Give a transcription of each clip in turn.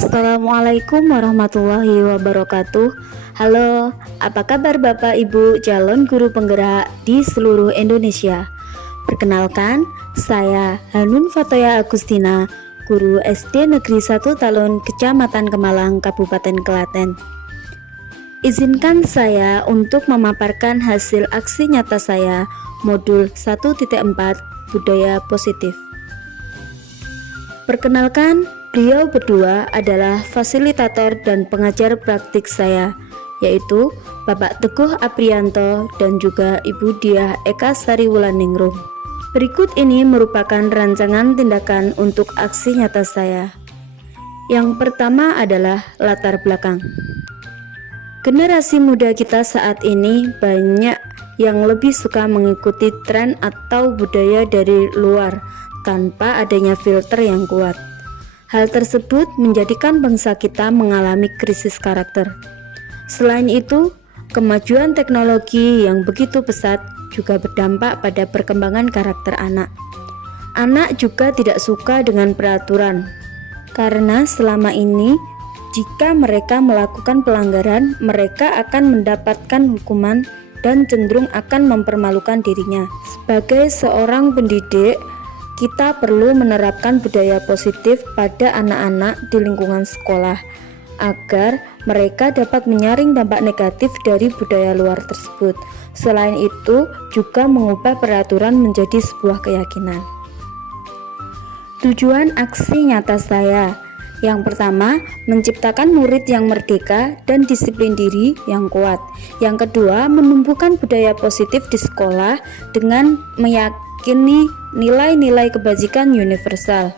Assalamualaikum warahmatullahi wabarakatuh. Halo, apa kabar Bapak Ibu calon guru penggerak di seluruh Indonesia? Perkenalkan, saya Hanun Fatoya Agustina, guru SD Negeri 1 Talun, Kecamatan Kemalang, Kabupaten Klaten. Izinkan saya untuk memaparkan hasil aksi nyata saya, modul 1.4 Budaya Positif. Perkenalkan, beliau berdua adalah fasilitator dan pengajar praktik saya, yaitu Bapak Teguh Aprianto dan juga Ibu Diah Eka Sariwulandingrum. Berikut ini merupakan rancangan tindakan untuk aksi nyata saya. Yang pertama adalah latar belakang. Generasi muda kita saat ini banyak yang lebih suka mengikuti tren atau budaya dari luar tanpa adanya filter yang kuat. Hal tersebut menjadikan bangsa kita mengalami krisis karakter. Selain itu, kemajuan teknologi yang begitu pesat juga berdampak pada perkembangan karakter anak. Anak juga tidak suka dengan peraturan, karena selama ini jika mereka melakukan pelanggaran, mereka akan mendapatkan hukuman dan cenderung akan mempermalukan dirinya. Sebagai seorang pendidik, kita perlu menerapkan budaya positif pada anak-anak di lingkungan sekolah agar mereka dapat menyaring dampak negatif dari budaya luar tersebut. Selain itu, juga mengubah peraturan menjadi sebuah keyakinan. Tujuan aksi nyata saya: yang pertama, menciptakan murid yang merdeka dan disiplin diri yang kuat. Yang kedua, menumbuhkan budaya positif di sekolah dengan meyakini nilai-nilai kebajikan universal.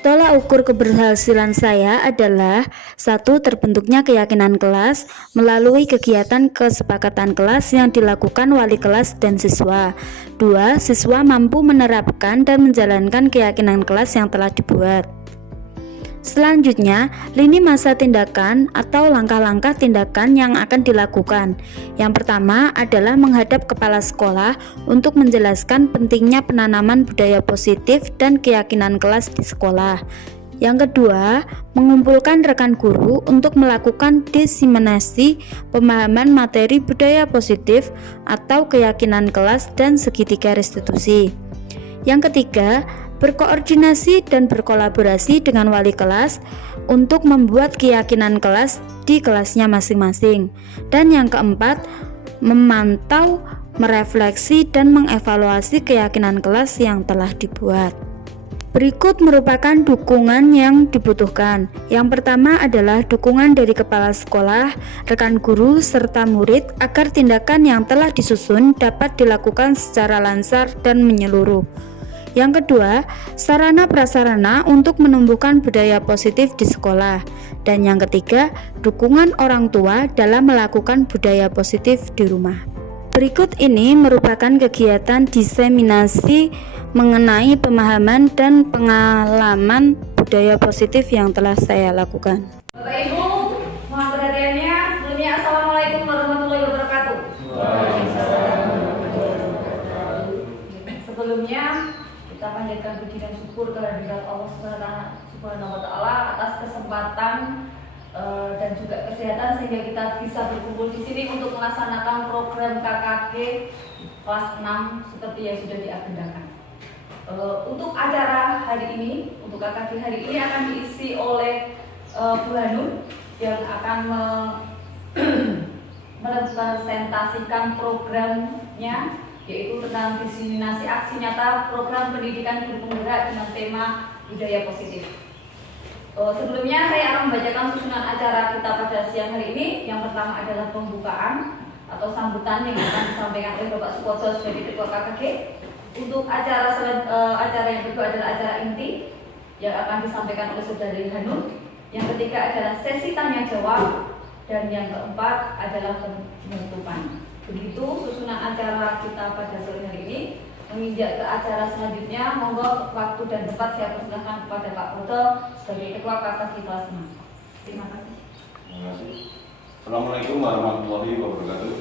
Tolak ukur keberhasilan saya adalah: 1. Terbentuknya keyakinan kelas melalui kegiatan kesepakatan kelas yang dilakukan wali kelas dan siswa. 2. Siswa mampu menerapkan dan menjalankan keyakinan kelas yang telah dibuat. Selanjutnya, lini masa tindakan atau langkah-langkah tindakan yang akan dilakukan. Yang pertama adalah menghadap kepala sekolah untuk menjelaskan pentingnya penanaman budaya positif dan keyakinan kelas di sekolah. Yang kedua, mengumpulkan rekan guru untuk melakukan diseminasi pemahaman materi budaya positif atau keyakinan kelas dan segitiga restitusi. Yang ketiga, berkoordinasi dan berkolaborasi dengan wali kelas untuk membuat keyakinan kelas di kelasnya masing-masing. Dan yang keempat, memantau, merefleksi, dan mengevaluasi keyakinan kelas yang telah dibuat. Berikut merupakan dukungan yang dibutuhkan. Yang pertama adalah dukungan dari kepala sekolah, rekan guru, serta murid agar tindakan yang telah disusun dapat dilakukan secara lancar dan menyeluruh. Yang kedua, sarana prasarana untuk menumbuhkan budaya positif di sekolah. Dan yang ketiga, dukungan orang tua dalam melakukan budaya positif di rumah. Berikut ini merupakan kegiatan diseminasi mengenai pemahaman dan pengalaman budaya positif yang telah saya lakukan. Bapak Ibu, mohon perhatiannya. Sebelumnya, Assalamualaikum warahmatullahi wabarakatuh. Sebelumnya, kita panjatkan puji dan syukur kehadirat Allah Subhanahu wa Ta'ala atas kesempatan dan juga kesehatan sehingga kita bisa berkumpul di sini untuk melaksanakan program KKG kelas 6 seperti yang sudah diagendakan. Untuk acara hari ini, untuk KKG hari ini akan diisi oleh Bu Hanun yang akan merepresentasikan programnya, yaitu tentang diseminasi aksi nyata program pendidikan guru penggerak dengan tema budaya positif. Sebelumnya saya akan membacakan susunan acara kita pada siang hari ini. Yang pertama adalah pembukaan atau sambutan yang akan disampaikan oleh Bapak Sukoto sebagai Ketua KKG. Untuk acara yang kedua adalah acara inti yang akan disampaikan oleh Saudari Hanun. Yang ketiga adalah sesi tanya jawab, dan yang keempat adalah penutupan. Begitu susunan acara kita pada sore hari ini. Menginjak ke acara selanjutnya, monggo waktu dan tempat saya persilahkan kepada Pak Boto sebagai Ketua KKG kelas 6. Terima kasih. Terima kasih. Assalamualaikum warahmatullahi wabarakatuh.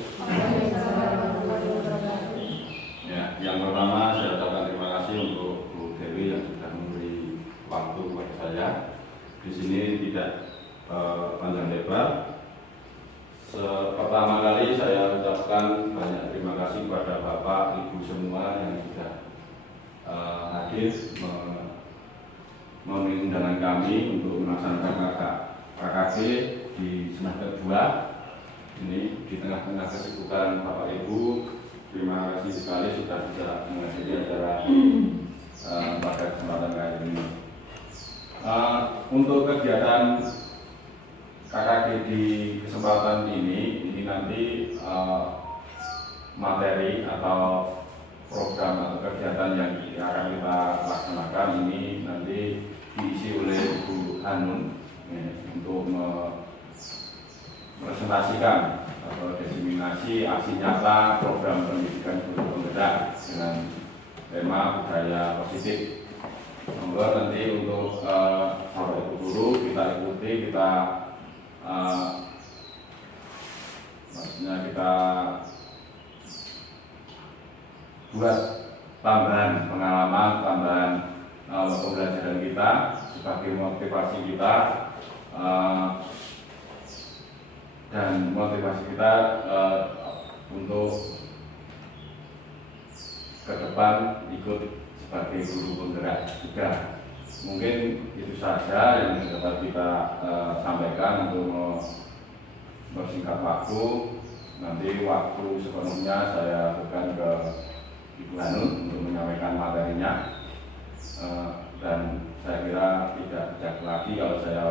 Ya, yang pertama saya ucapkan terima kasih untuk Bu Dewi yang sudah memberi waktu kepada saya di sini tidak panjang lebar. Pertama kali saya ucapkan banyak terima kasih kepada Bapak Ibu semua yang sudah hadir memenuhi undangan kami untuk melaksanakan KKG di semester 2 ini di tengah-tengah kesibukan Bapak Ibu. Terima kasih sekali sudah bisa menghadiri acara pada kesempatan kali ini. Untuk kegiatan KKG di kesempatan ini nanti materi atau program atau kegiatan yang akan kita laksanakan ini nanti diisi oleh Bu Hanun untuk presentasikan atau diseminasi aksi nyata program pendidikan guru penggerak dengan tema budaya positif. Semoga nanti untuk Bapak Ibu guru kita ikuti, maksudnya kita buat tambahan pengalaman, tambahan pembelajaran kita sebagai motivasi kita dan motivasi kita untuk ke depan ikut sebagai guru penggerak juga. Mungkin itu saja yang dapat kita sampaikan untuk bersingkat waktu. Nanti waktu sepenuhnya saya berikan ke Ibu Hanun untuk menyampaikan materinya. Dan saya kira tidak bijak lagi kalau saya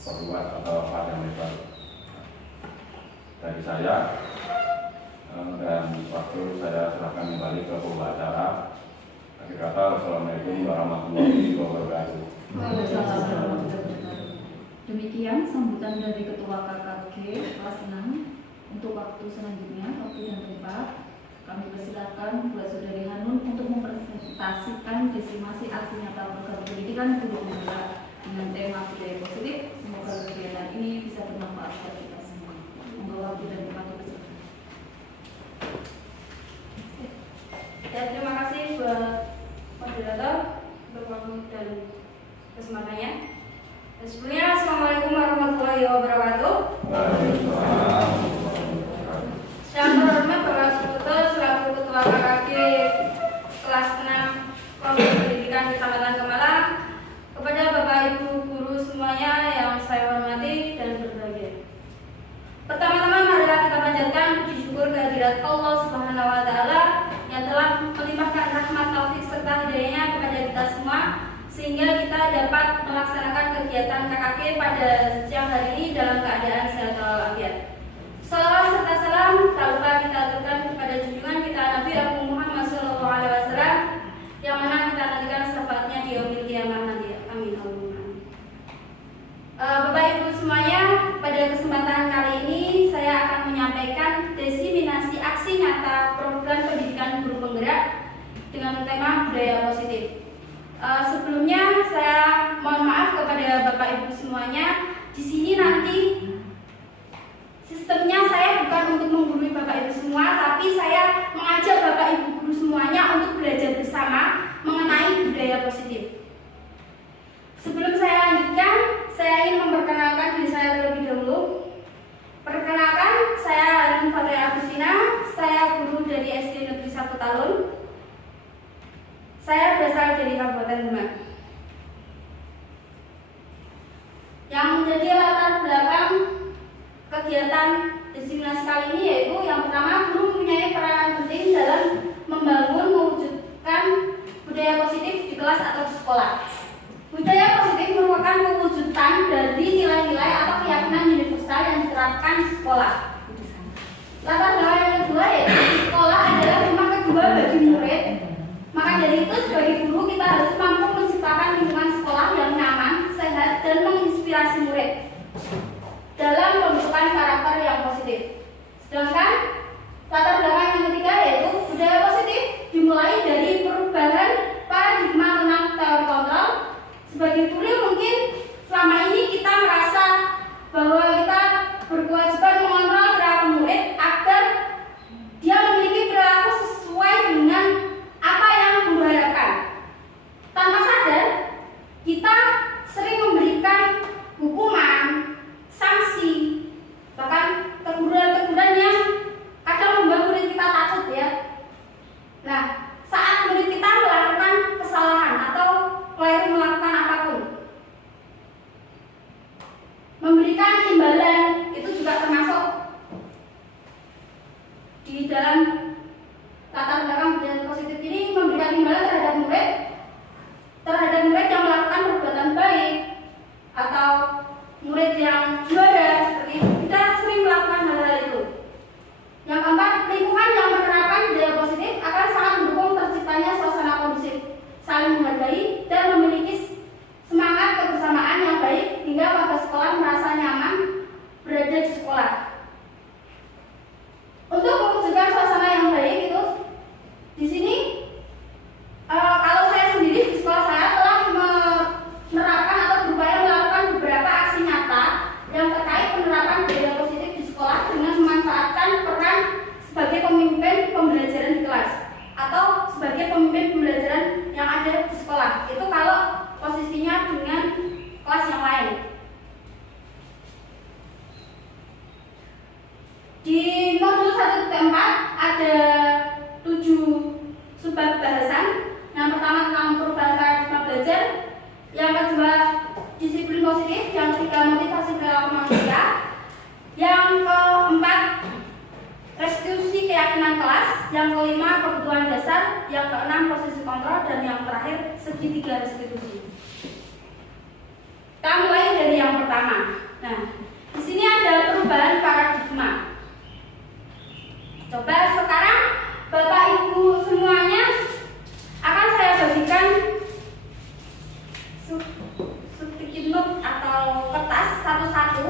perluas atau panjang lebar dari saya. Dan waktu saya serahkan kembali ke pembawa acara. Akhir kata, wassalamualaikum warahmatullahi wabarakatuh. Demikian sambutan dari Ketua KKG kelas 6. Untuk waktu selanjutnya, waktu dan tempat, kami persilakan Buat Saudari Hanun untuk mempresentasikan desimasi aksi nyata program pendidikan guru penggerak dengan tema budaya positif. Semoga kegiatan ini bisa bermanfaat bagi kita semua. Membawa waktu dan tempat tersebut. Ya, terima kasih buat moderator untuk waktu dan kesempatannya. Dan sebelumnya, assalamualaikum warahmatullahi wabarakatuh. Yang terhormat Bapak Sukuto selaku Ketua KKG kelas 6 Komisi Pendidikan Kecamatan Gemalang, kepada Bapak Ibu guru semuanya yang saya hormati dan berbahagia. Pertama-tama marilah kita panjatkan puji syukur kehadirat Allah Subhanahu wa taala yang telah melimpahkan rahmat taufik serta hidayahnya kepada kita semua sehingga kita dapat melaksanakan kegiatan KKG pada siang hari ini dalam keadaan sehat walafiat. Salawat serta salam tak lupa kita aturkan kepada junjungan kita Nabi Abu Muhammad SAW yang mana kita nantikan syafaatnya di yaumil qiyamah nanti. Amin. Bapak Ibu semuanya, pada kesempatan kali ini saya akan menyampaikan diseminasi aksi nyata program pendidikan guru penggerak dengan tema budaya positif. Sebelumnya saya mohon maaf kepada Bapak Ibu semuanya. Di sini nanti sistemnya saya bukan untuk menggurui Bapak Ibu semua, tapi saya mengajak Bapak Ibu guru semuanya untuk belajar bersama mengenai budaya positif. Sebelum saya lanjutkan, saya ingin memperkenalkan diri saya terlebih dahulu. Perkenalkan, saya Hanun Fatih Agustina, saya guru dari SD Negeri 1 Talun. Saya berasal dari Kabupaten Demak. Yang menjadi latar belakang kegiatan diseminasi kali ini yaitu yang pertama, guru mempunyai peranan penting dalam membangun mewujudkan budaya positif di kelas atau di sekolah. Budaya positif merupakan mewujudkan dari nilai-nilai atau keyakinan universal yang diterapkan di sekolah. Latar belakang yang kedua yaitu di sekolah adalah rumah kedua bagi murid. Maka dari itu sebagai guru kita harus mampu menciptakan lingkungan sekolah yang nyaman, sehat, dan menginspirasi murid dalam pembentukan karakter yang positif. Sedangkan latar belakang yang ketiga yaitu budaya positif dimulai dari perubahan paradigma tentang teori kontrol. Sebagai guru mungkin selama ini kita merasa bahwa kita berkewajiban mengontrol perilaku murid agar dia memiliki perilaku sesuai dengan apa yang guru harapkan. Tanpa sadar kita sering memberikan memberikan imbalan itu juga termasuk di dalam latar belakang budaya positif ini. Memberikan imbalan terhadap murid yang melakukan perbuatan baik atau murid yang juara, seperti itu. Kita sering melakukan hal-hal itu. Yang keempat, lingkungan yang menerapkan budaya positif akan sangat mendukung terciptanya suasana kondusif, saling menghargai, dan memiliki semangat kebersamaan yang baik hingga warga sekolah merasa nyaman berada di sekolah. Untuk mewujudkan suasana yang baik itu, di sini kalau saya sendiri di sekolah saya telah menerapkan atau berupaya melakukan beberapa aksi nyata yang terkait penerapan budaya positif di sekolah dengan memanfaatkan peran sebagai pemimpin pembelajaran di kelas atau sebagai pemimpin pembelajaran yang ada di sekolah. Itu kalau posisinya dengan kelas yang lain. Di modul 1.4 ada 7 subbab bahasan. Yang pertama tentang perubahan paradigma belajar, yang kedua disiplin positif, yang ketiga motivasi perilaku manusia, yang keempat restitusi keyakinan kelas, yang kelima kebutuhan dasar, yang keenam posisi kontrol, dan yang terakhir segitiga restitusi. Kita mulai dari yang pertama. Nah, di sini ada perubahan paradigma. Coba sekarang Bapak Ibu semuanya akan saya bagikan sticky note atau kertas satu-satu.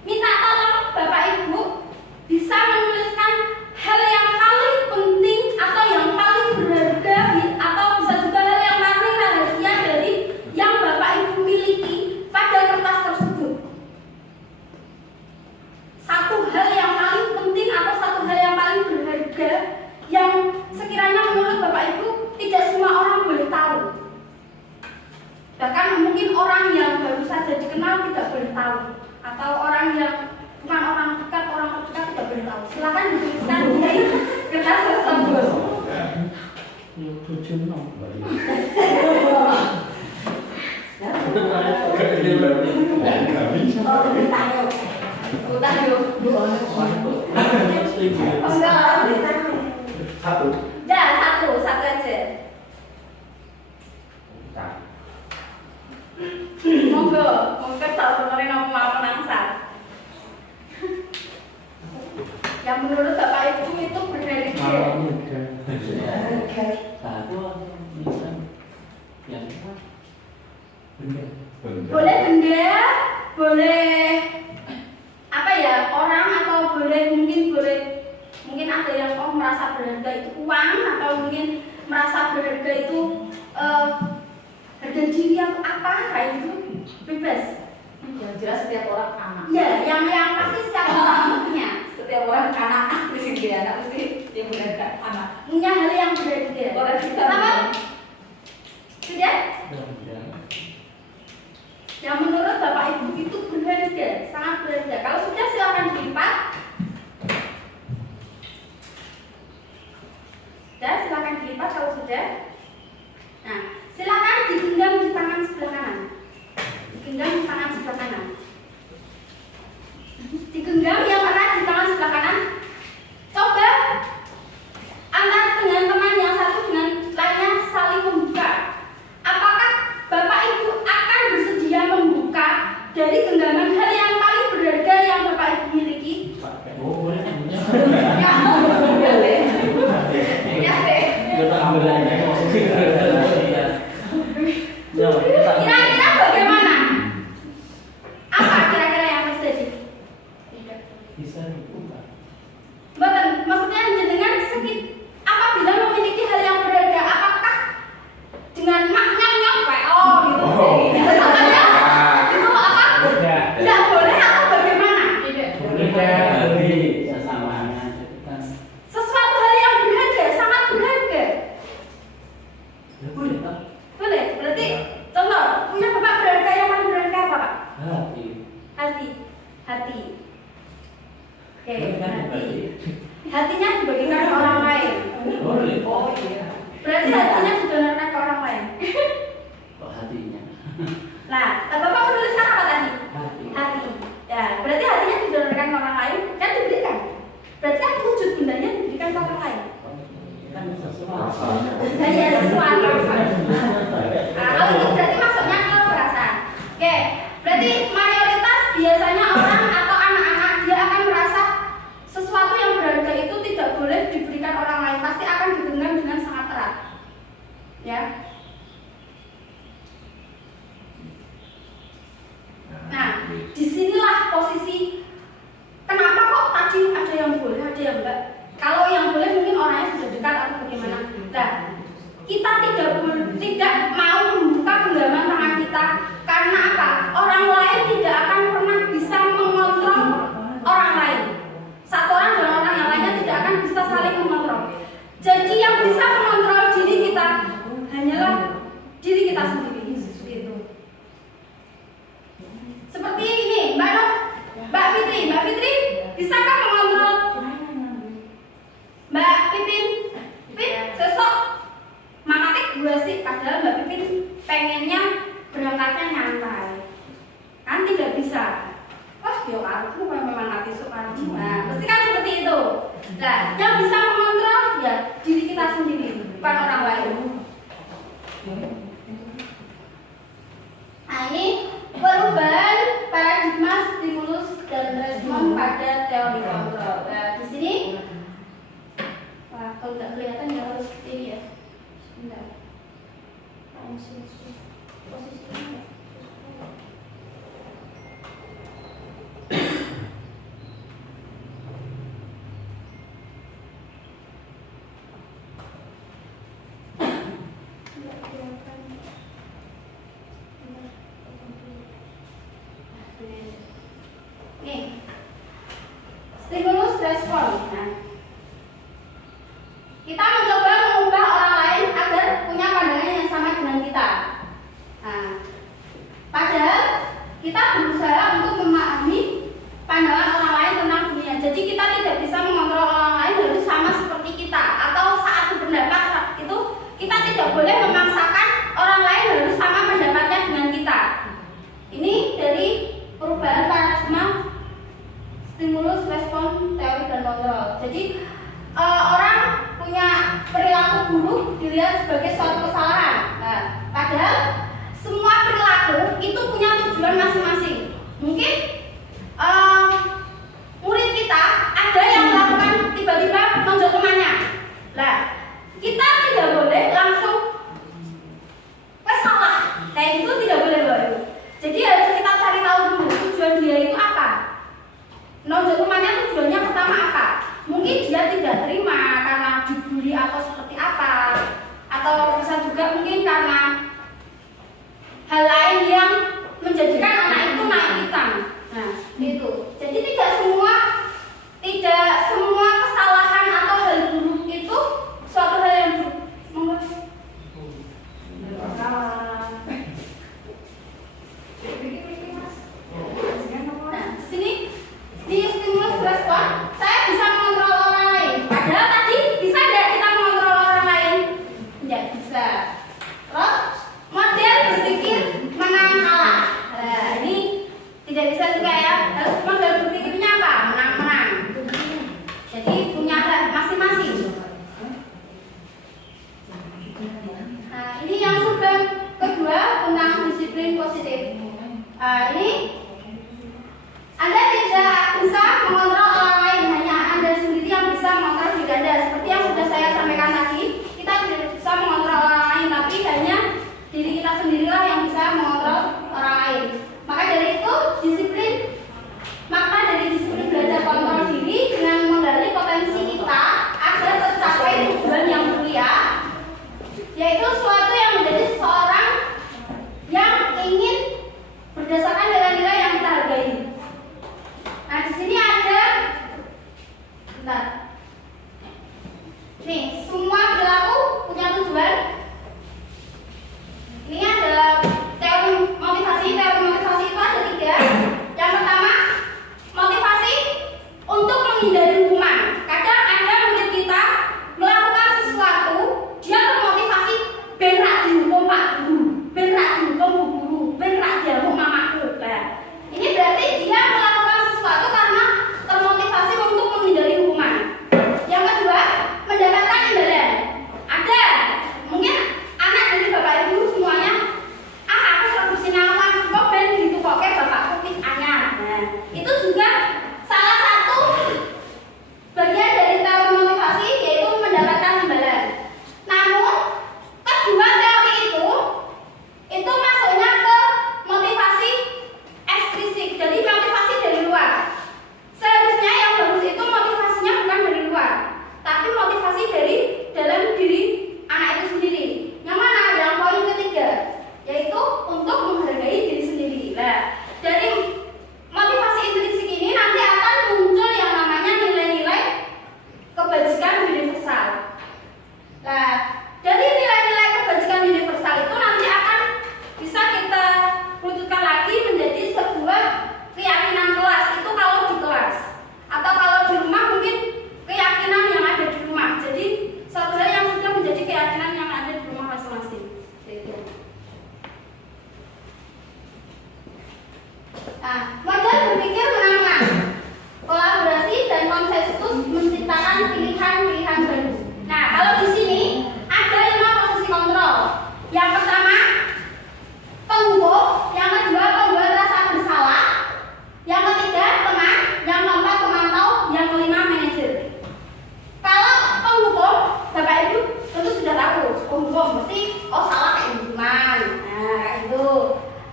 Minta tolong Bapak Ibu bisa menuliskan hal yang paling penting atau yang paling berharga atau bisa juga hal yang paling rahasia dari yang Bapak Ibu miliki pada kertas tersebut. Satu hal yang paling penting atau satu hal yang paling berharga yang sekiranya menurut Bapak Ibu tidak semua orang boleh tahu. Bahkan mungkin orang yang baru saja dikenal tidak boleh tahu, atau orang yang bukan orang dekat, orang terdekat tidak boleh tahu. Silakan dituliskan di kertas tersebut. Satu. Ya, satu aja. Monggo tak benerin aku malah menangsa. Yang menurut Bapak Ibu itu berharga. Boleh benda, boleh apa ya, orang, atau boleh mungkin ada yang merasa berharga itu uang, atau mungkin merasa berharga itu harga diri atau apa kayak itu, bebas. Yang jelas setiap orang anak. Ya, yang pasti setiap orang punya. Setiap orang anak mesti dia anak mesti dia berharga anak. Punya hal yang berharga. Orang kita. Sama? Sudah? Yang menurut Bapak Ibu itu berharga, sangat berharga. Kalau sudah silakan dilipat. Sudah, silakan dilipat kalau sudah. Nah, silakan digenggam di tangan sebelah kanan. Digenggam di tangan sebelah kanan. Digenggam yang erat di tangan sebelah kanan. Coba antara dengan teman yang satu dengan lainnya saling membuka. Apakah Bapak Ibu akan bersedia membuka dari genggaman hal yang paling berharga yang Bapak Ibu miliki? Kira-kira bagaimana? Apa kira-kira yang terjadi? Maksudnya dengan apabila memiliki hal yang berharga, apakah dengan maknya nyampe gitu? Makanya itu apa? Tidak boleh. hati. Oke, hati. Hatinya dibagikan ke orang lain. Oh iya. Berarti hatinya didonorkan ke orang lain. hatinya. Nah, Bapak menuliskan apa tadi? Hati. Ya, berarti hatinya didonorkan ke orang lain, kan diberikan. Berarti kan wujud bundanya diberikan ke orang lain. Kan sesuatu. Dan ya sesuatu. Nah, kalau itu berarti maksudnya ke perasaan. Oke, berarti mayoritas biasanya orang atau anak-anak dia akan merasa sesuatu yang berharga itu tidak boleh diberikan orang lain, pasti akan digenggam dengan sangat erat. Ya. Nah, disinilah posisi kenapa kok tadi ada yang boleh, ada yang enggak. Kalau yang boleh mungkin orangnya sudah dekat atau bagaimana. Nah, kita tidak mau membuka genggaman tangan kita karena apa? Orang lain tidak akan pernah bisa mengontrol orang lain. Satu orang dengan orang yang lainnya tidak akan bisa saling mengontrol. Jadi yang bisa mengontrol diri kita hanyalah diri kita sendiri. Seperti ini, Mbak Fitri, bisakah mengontrol Mbak Pipin? Sesok makatik gue sih, padahal Mbak Pipin pengennya berangkatnya nyantai, kan tidak bisa. Wah, yo aku memang mati suka. Nah, mesti kan seperti itu. Nah, yang bisa mengontrol ya diri kita sendiri, bukan orang lain. Nah, ini perubahan paradigma stimulus dan respon pada teori kontrol. Nah, di sini, wah, kalau nggak kelihatan ya harus seperti ini ya. Sebentar. Posisinya. Nih, stimulus respon. Nah, kita mencoba mengubah orang lain agar punya pandangan yang sama dengan kita. Nah, padahal kita berusaha untuk memahami pandangan orang lain tentang dunia. Jadi kita tidak bisa mengontrol orang lain harus sama seperti kita, atau saat berpendapat itu kita tidak boleh memaksakan orang lain harus sama pendapatnya dengan kita. Ini dari perubahan paradigma stimulus respon teori dan kontrol. Jadi orang punya perilaku buruk dilihat sebagai suatu kesalahan. Nah, padahal semua perilaku itu punya tujuan masing-masing. Mungkin murid kita ada yang melakukan tiba-tiba nonjok temannya. Nah, kita tidak boleh langsung salah. Kayak itu tidak boleh, Bapak Ibu. Jadi harus kita cari tahu dulu tujuan dia itu apa. Nonjok temannya tujuannya pertama apa? Mungkin dia tidak terima karena dibully atau seperti apa, atau bisa juga mungkin karena hal lain yang menjadikan anak itu naik pitam. Nah, itu. Jadi tidak semua kesalahan atau hal buruk itu suatu hal yang buruk. Nah, sini di stimulus respon saya bisa mengontrol orang lain. Padahal tadi bisa tidak kita mengontrol orang lain? Tidak bisa. Terus model berpikir menang kalah. Nah, ini tidak bisa juga ya. Terus model berpikirnya apa? Menang-menang. Jadi punya hak masing-masing. Nah, ini yang sudah kedua tentang disiplin positif. Ini Anda tidak bisa mengontrol orang lain, hanya Anda sendiri yang bisa mengontrol diri Anda. Seperti yang sudah saya sampaikan tadi, kita tidak bisa mengontrol orang lain, tapi hanya diri kita sendirilah yang bisa mengontrol orang lain. Maka dari itu, makna dari disiplin belajar kontrol diri dengan menggali potensi kita agar tercapai tujuan yang mulia, yaitu suatu yang menjadi seseorang yang ingin berdasarkan nilai-nilai yang kita hargai. Nah, di sini ada Nah, model berpikir menang-menang, kolaborasi dan konsensus menciptakan pilihan-pilihan baru. Nah, kalau di sini ada 5 posisi kontrol. Yang pertama, penghukum. Yang kedua, pembuat rasa bersalah. Yang ketiga, teman. Yang keempat, pemantau. Yang kelima, manajer. Kalau penghukum, Bapak Ibu tentu sudah tahu. Penghukum mesti salah kayak hukuman. Nah, itu.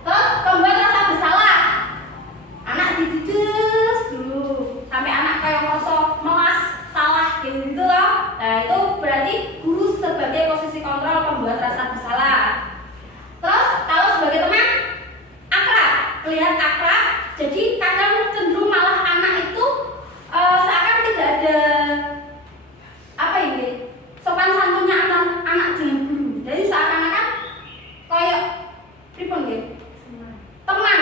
Terus pembuat rasa bersalah. Anak dididik dulu sampai anak kayak kosong melas salah gitu loh. Nah, itu berarti guru sebagai posisi kontrol pembuat rasa bersalah. Terus kalau sebagai teman, akrab, kelihatan akrab. Jadi kadang cenderung malah anak itu seakan tidak ada apa ini sopan santunnya anak dengan guru. Jadi seakan-akan kayak pripun gitu. Teman,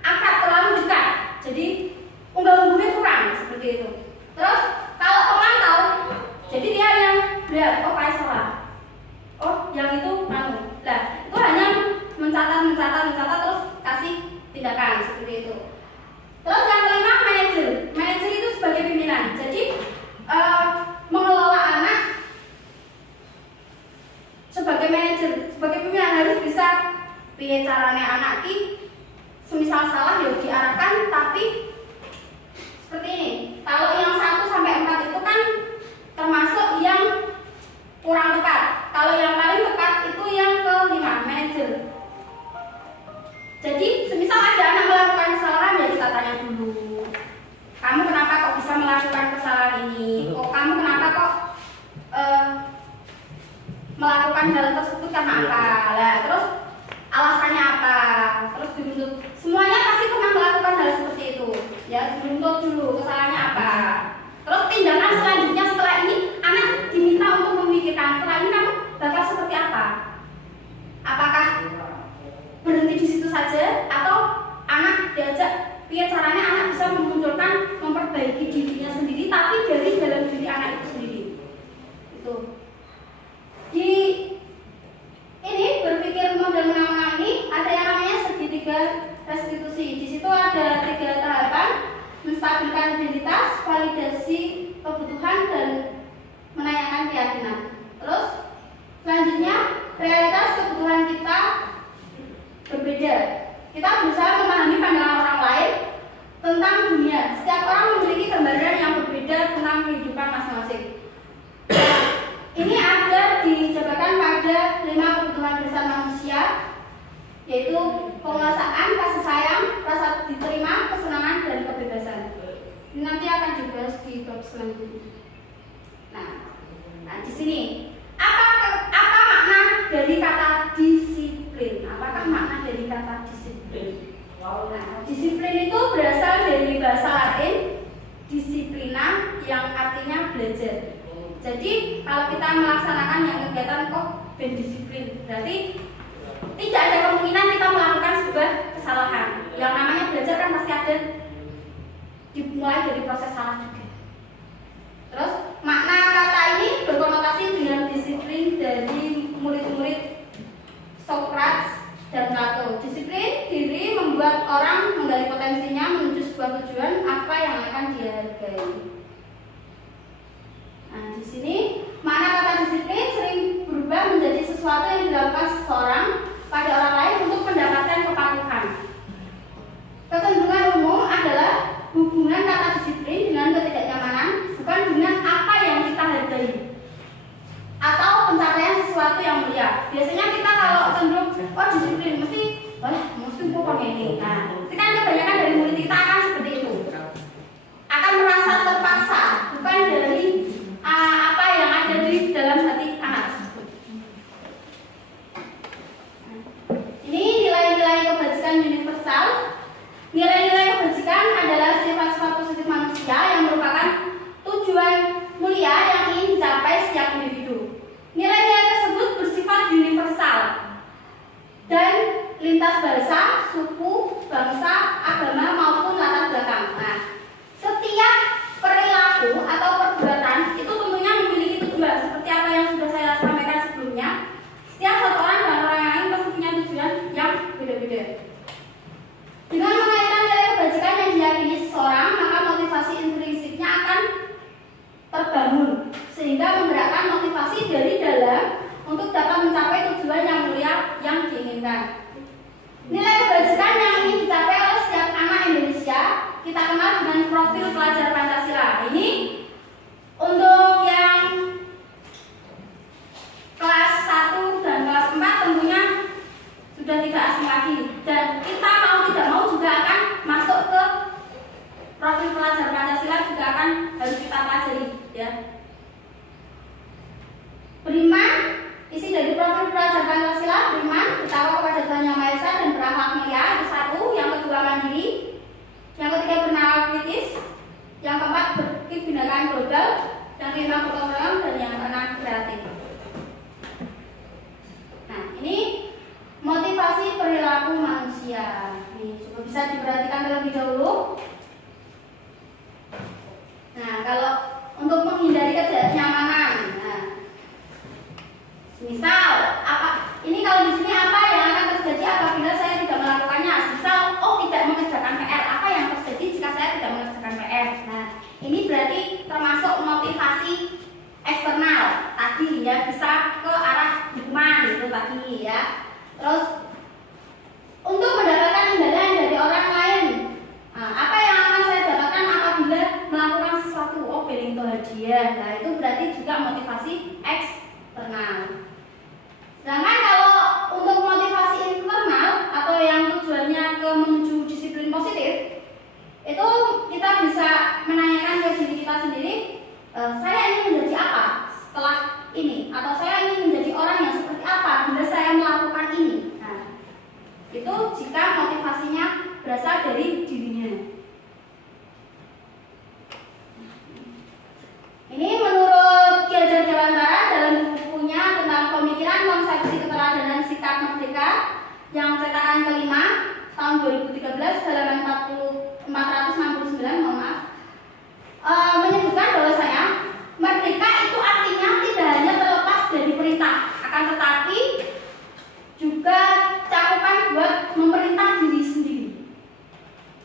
akrab terlalu dekat. Jadi unggal-unggalnya kurang seperti itu. Terus kalau teman tahu, jadi dia yang lihat kayak salah. Yang itu anu. Lah, itu hanya mencatat terus kasih tindakan seperti itu. Terus yang kelima, manajer. Manajer itu sebagai pimpinan. Jadi mengelola anak sebagai manajer, sebagai pimpinan harus bisa piye carane anak ki semisal salah ya diarahkan, tapi seperti ini. Kalau yang 1 sampai 4 itu kan termasuk yang kurang tepat. Kalau yang paling tepat itu yang ke-5, manajer. Jadi semisal ada anak melakukan kesalahan ya kita tanya dulu. Kamu kenapa kok bisa melakukan kesalahan ini? Kamu kenapa kok melakukan hal tersebut karena apa? Lah, terus alasannya apa? Terus dituntut. Semuanya pasti pernah melakukan hal seperti itu. Ya, dituntut dulu kesalahannya apa. Terus tindakan selanjutnya setelah ini anak diminta untuk memikirkan setelah ini kamu bakal seperti apa? Apakah berhenti di situ saja atau anak diajak biar caranya anak bisa memunculkan memperbaiki dirinya sendiri tapi dari dalam diri anak itu sendiri. Itu. Di ini berpikir model menang-menang ini ada yang namanya segitiga restitusi. Di situ ada 3 tahapan: menstabilkan identitas, validasi kebutuhan, dan menanyakan keyakinan. Terus selanjutnya realitas kebutuhan kita berbeda. Kita berusaha memahami pandangan orang lain tentang dunia. Setiap orang memiliki gambaran yang berbeda tentang kehidupan masing-masing. Ini ada dijabarkan pada 5 kebutuhan dasar manusia, yaitu penguasaan, kasih sayang, rasa diterima, kesenangan, dan kebebasan. Ini nanti akan dibahas di bab selanjutnya. Nah di sini apa makna dari kata disiplin? Apakah makna dari kata disiplin? Nah, disiplin itu berasal dari bahasa Latin disiplina yang artinya belajar. Jadi kalau kita melaksanakan yang kegiatan ben disiplin, berarti tidak ada kemungkinan kita melakukan sebuah kesalahan. Yang namanya belajar kan pasti ada dimulai dari proses salah juga. Terus makna kata ini berkonotasi dengan disiplin dari murid-murid Socrates dan Plato. Disiplin diri membuat orang menggali potensinya menuju sebuah tujuan apa yang akan dihargai. Nah, di sini makna kata disiplin sering berubah menjadi sesuatu yang dilakukan seseorang pada orang lain untuk mendapatkan kepatuhan. Kecenderungan umum adalah hubungan kata disiplin dengan ketidaknyamanan, bukan dengan apa yang kita hargai atau pencapaian sesuatu yang mulia. Biasanya kita kalau cenderung disiplin mesti kok ini. Nah, itu kan kebanyakan dari murid kita akan seperti itu. Akan merasa terpaksa, bukan dari apa yang ada di dalam hati anak. Ini nilai-nilai kebajikan universal. Nilai-nilai kebajikan adalah sifat-sifat positif manusia yang merupakan tujuan mulia yang ingin dicapai setiap individu. Nilai-nilai tersebut bersifat universal dan lintas bahasa, suku, bangsa, Ini coba bisa diperhatikan terlebih dahulu. Nah, kalau untuk menghindari ketidaknyamanan, nah, misal apa? Ini kalau di sini apa yang akan terjadi apabila saya tidak melakukannya? Misal, tidak mengerjakan PR. Apa yang terjadi jika saya tidak mengerjakan PR? Nah, ini berarti termasuk motivasi eksternal tadi ya, bisa ke arah hukuman itu tadi ya. Terus untuk mendapatkan imbalan dari orang lain, apa yang akan saya dapatkan apabila melakukan sesuatu? Piring atau hadiah. Nah, itu berarti juga motivasi eksternal. Sedangkan kalau untuk motivasi internal atau yang tujuannya ke menuju disiplin positif, itu kita bisa menanyakan ke diri kita sendiri, saya ingin menjadi apa setelah ini, atau saya ingin menjadi orang yang seperti apa bila saya melakukan ini. Nah, itu jika motivasinya berasal dari dirinya. Ini menurut Ki Hajar Dewantara dalam bukunya tentang pemikiran konsepsi keteladanan sikap merdeka yang cetakan kelima tahun 2013 halaman 469, mohon maaf, menyebutkan bahwasanya merdeka itu artinya tidak hanya terlepas dari perintah, akan tetapi juga cakupan buat memerintah diri sendiri.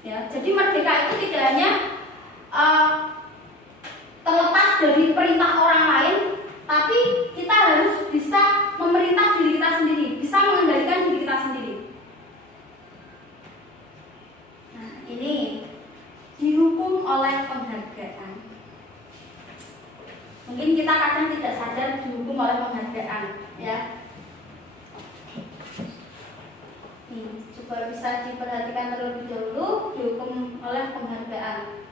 Ya, jadi merdeka itu tidak hanya terlepas dari perintah orang lain, tapi kita harus bisa memerintah diri kita sendiri, bisa mengendalikan diri kita sendiri. Nah, ini dihukum oleh penghargaan. Mungkin kita kadang tidak sadar dihukum oleh penghargaan, ya. Nih, coba bisa diperhatikan terlebih dahulu, dihukum oleh penghargaan.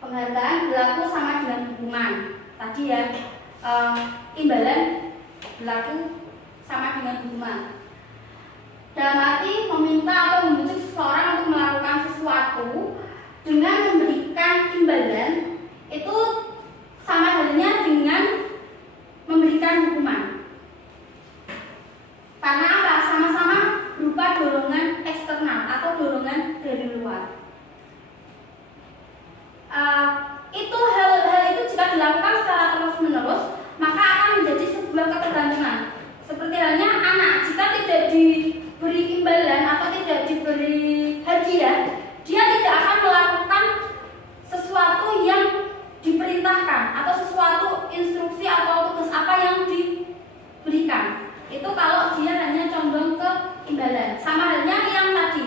Penghargaan berlaku sama dengan hukuman. Tadi ya, imbalan berlaku sama dengan hukuman. Dalam arti meminta atau membujuk seseorang untuk melakukan sesuatu dengan memberikan imbalan itu sama halnya dengan memberikan hukuman. Karena apa? Sama-sama berupa dorongan eksternal atau dorongan dari luar. Hal itu jika dilakukan secara terus-menerus, maka akan menjadi sebuah ketergantungan. Seperti halnya anak, jika tidak diberi imbalan atau tidak diberi hadiah, dia tidak akan melakukan sesuatu yang diperintahkan atau sesuatu instruksi atau tugas apa yang diberikan. Itu kalau dia hanya condong ke imbalan. Sama halnya yang tadi,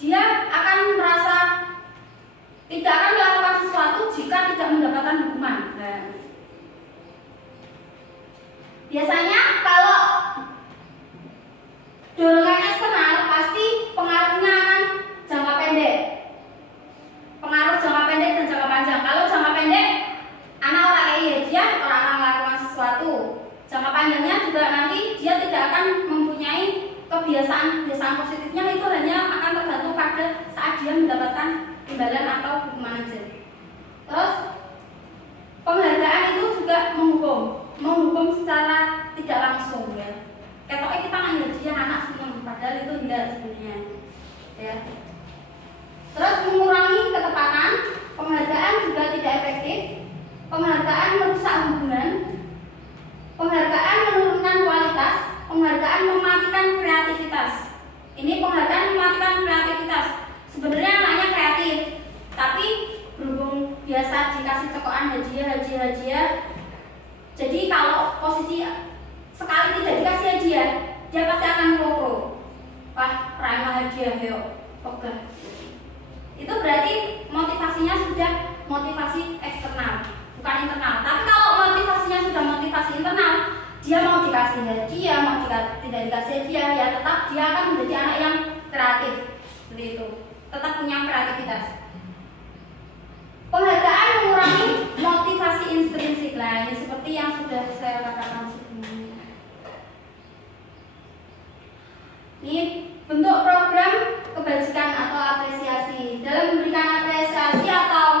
dia akan merasa tidak akan melakukan sesuatu jika tidak mendapatkan hukuman. Nah, biasanya kalau dorongan eksternal pasti pengaruhnya akan jangka pendek. Pengaruh jangka pendek dan jangka panjang. Kalau jangka pendek, anak orang dia orang akan melakukan sesuatu. Jangka panjangnya juga nanti dia tidak akan mempunyai kebiasaan positifnya, itu hanya akan tergantung pada saat dia mendapatkan imbalan atau hukuman aja. Terus penghargaan itu juga menghukum secara tidak langsung ya. Ketoknya kita ngajarin anak senang, padahal itu tidak sebenarnya. Ya. Terus mengurangi ketepatan, penghargaan juga tidak efektif. Penghargaan merusak hubungan. Penghargaan menurunkan kualitas. Penghargaan mematikan kreativitas. Ini penghargaan mematikan kreativitas. Sebenarnya anaknya kreatif, tapi berhubung biasa dikasih cokokan hadiah. Jadi kalau posisi sekali tidak dikasih hadiah, dia pasti akan ngoro. Wah, rama hadiah yuk, ogah. Itu berarti motivasinya sudah motivasi eksternal, bukan internal. Tapi kalau motivasinya sudah motivasi internal, dia mau dikasih hadiah, mau tidak dikasih hadiah, ya tetap dia akan menjadi anak yang kreatif. Seperti itu. Tetap punya kreativitas. Penghargaan mengurangi motivasi intrinsik. Nah, ini seperti yang sudah saya katakan sebelumnya. Ini bentuk program kebajikan atau apresiasi. Dalam memberikan apresiasi atau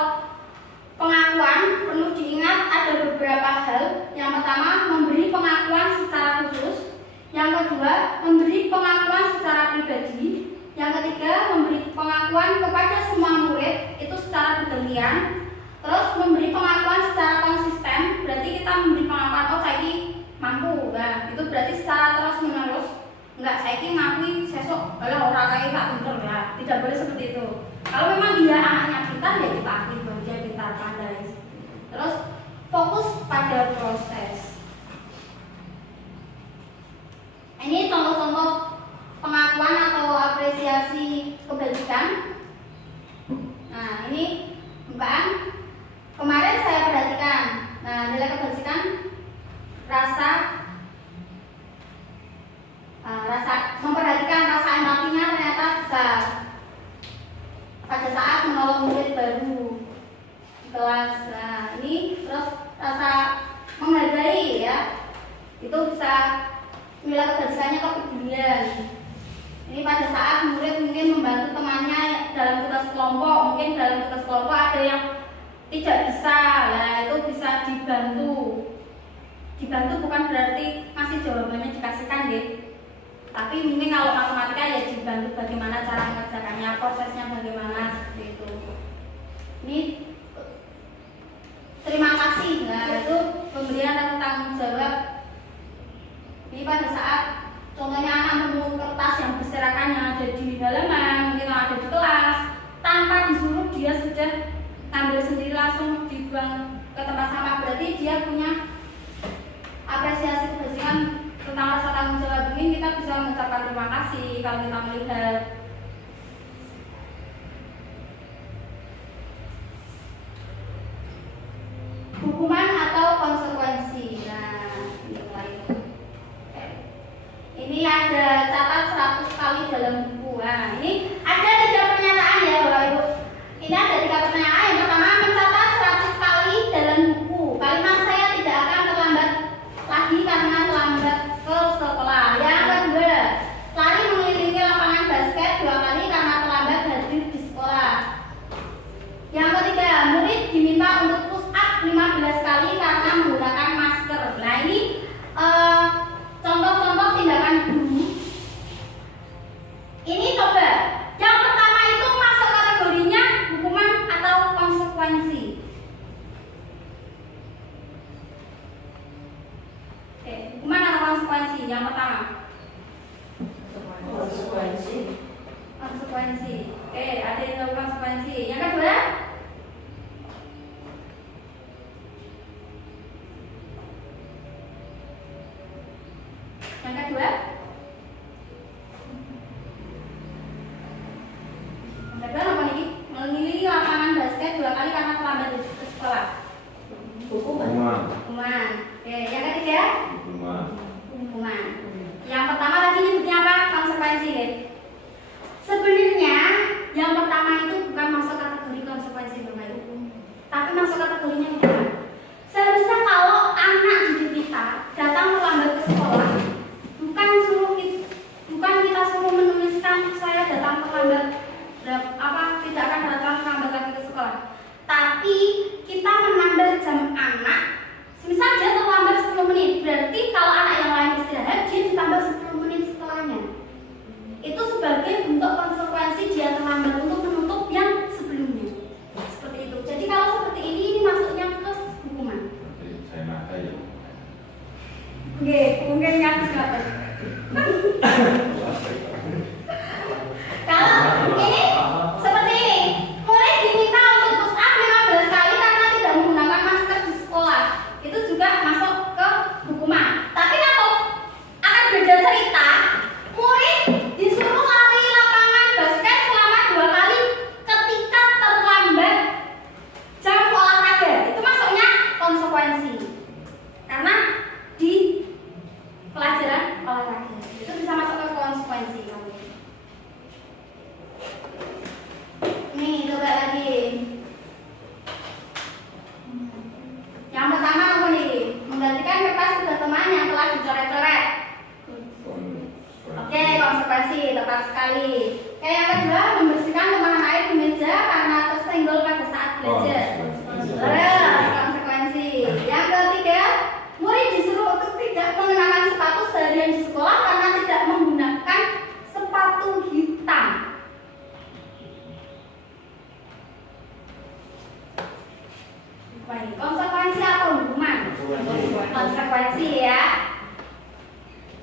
pengakuan, perlu diingat ada beberapa hal. Yang pertama, memberi pengakuan secara khusus. Yang kedua, memberi pengakuan secara pribadi. Yang ketiga, memberi pengakuan kepada semua murid itu secara bergantian. Terus memberi pengakuan secara konsisten, berarti kita memberi pengakuan oh saya ini mampu. Nah, itu berarti secara terus menerus. Enggak, saya ini ngakui sesok kalau orang kayak tak pinter ya. Tidak boleh seperti itu. Kalau memang dia anaknya pintar ya kita akui bahwa dia pintar, pandai. Terus fokus pada proses. Ini contoh-contoh pengakuan atau apresiasi kebajikan. Nah, ini bukaan. Kemarin saya perhatikan. Nah, nilai kebajikan memperhatikan rasa empatinya ternyata besar pada saat menolong murid baru di kelas. Nah, ini terus rasa menghargai ya, itu bisa nilai kebajikannya kepedulian. Ini pada saat murid mungkin membantu temannya dalam tugas kelompok, mungkin dalam tugas kelompok ada yang tidak bisa, nah itu bisa dibantu. Dibantu bukan berarti ngasih jawabannya dikasihkan deh. Tapi mungkin kalau matematika ya dibantu bagaimana cara mengerjakannya, prosesnya bagaimana seperti itu. Ini terima kasih, nah itu pemberian atau tanggung jawab. Ini pada saat contohnya anak menemukan kertas yang berserakan yang ada di halaman, mungkin yang ada di kelas, tanpa disuruh dia sudah ngambil sendiri langsung dibuang ke tempat sampah, berarti dia punya apresiasi kebersihan tentang rasa tanggung jawab. Ini kita bisa mengucapkan terima kasih kalau kita melihat. Hukuman atau konsekuensi. Nah, ini ada catat 100 kali dalam buku. Nah, ini ada 3 pernyataan ya Bapak Ibu. Ini ada 3 pertanyaan. Yang pertama, mencatat 100 kali dalam buku. Kalimat saya tidak akan terlambat lagi karena terlambat ke sekolah. Yang kedua, lari mengelilingi lapangan basket 2 kali karena terlambat hadir di sekolah. Yang ketiga, murid diminta untuk push up 15 kali karena menggunakan masker. Nah, ini contoh-contoh tindakan guru. Ini coba, yang pertama itu masuk kategorinya hukuman atau konsekuensi. Oke, hukuman atau konsekuensi? Yang pertama Konsekuensi. konsekuensi. Oke, ada yang tahu konsekuensi. Yang kedua, yang kedua apa nih? Mengelilingi lapangan basket 2 kali karena terlambat ke sekolah. Hukuman. Hukuman. Oke, yang ketiga hukuman. Yang pertama tadi nyebutnya apa? Konsekuensi deh. Sebenarnya yang pertama itu bukan masuk kategori Apa ini? Konsekuensi atau hukuman? Konsekuensi ya.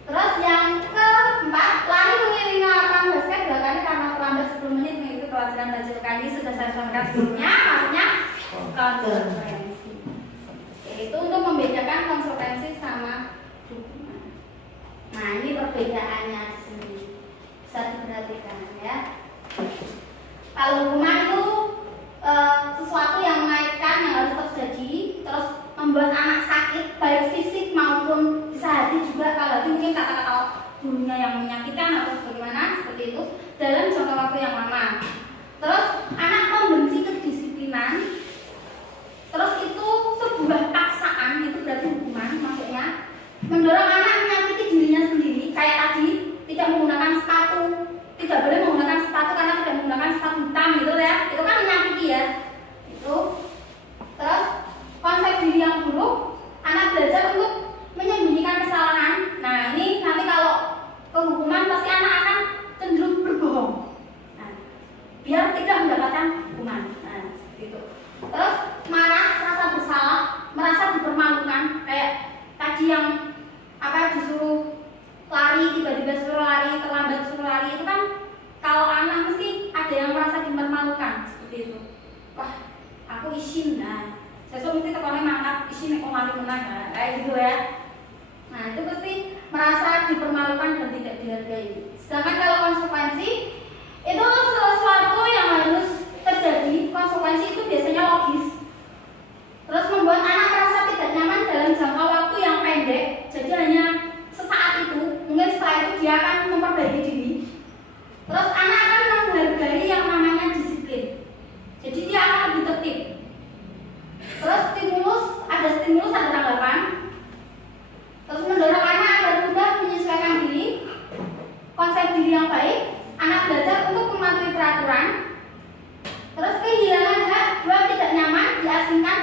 Terus yang keempat, lari mengiringi lapangan basket 2 kali karena terlambat 10 menit mengikuti pelajaran belajar kali sudah saya sampaikan sebelumnya, maksudnya konsekuensi. Itu untuk membedakan konsekuensi sama hukuman. Nah, ini perbedaannya di sini. Bisa diperhatikan ya. Kalau hukuman itu sesuatu yang menaikkan yang harus terjadi, terus membuat anak sakit baik fisik maupun bisa hati juga. Kalau hati mungkin kata-kata gurunya yang menyakitkan atau bagaimana seperti itu dalam jangka waktu yang lama. Terus anak membenci kedisiplinan. Terus itu sebuah paksaan, itu berarti hukuman maksudnya. Mendorong anak menyakiti dirinya sendiri, kayak tadi tidak menggunakan sepatu, tidak boleh menggunakan sepatu karena tidak menggunakan sepatu hitam gitu ya. Itu kan menyakiti ya. Itu. Terus konsep diri yang buruk, anak belajar untuk menyembunyikan kesalahan. Nah, ini nanti kalau kehukuman pasti anak akan cenderung berbohong. Nah, biar tidak mendapatkan hukuman. Nah, seperti itu. Terus marah, rasa bersalah, merasa dipermalukan, kayak tadi yang disuruh lari, tiba-tiba suruh lari, terlambat suruh lari, itu kan kalau anak mesti ada yang merasa dipermalukan seperti itu. Wah, aku isin, nah sesuatu mesti tekannya mantap, isin kok lari menang, nah, kayak gitu ya. Nah, itu pasti merasa dipermalukan dan tidak dihargai. Sedangkan kalau konsekuensi itu sesuatu yang harus terjadi. Konsekuensi itu biasanya logis. Terus membuat anak merasa tidak nyaman dalam jangka waktu yang pendek. Jadi hanya sesaat itu, mungkin setelah itu dia akan memperbaiki diri. Terus anak akan menghargai yang namanya disiplin. Jadi dia akan lebih tertib. Terus ada stimulus, ada tanggapan. Terus mendorong anak agar mudah menyesuaikan diri. Konsep diri yang baik, anak belajar untuk mematuhi peraturan. Terus kehilangan hak, buat tidak nyaman, diasingkan,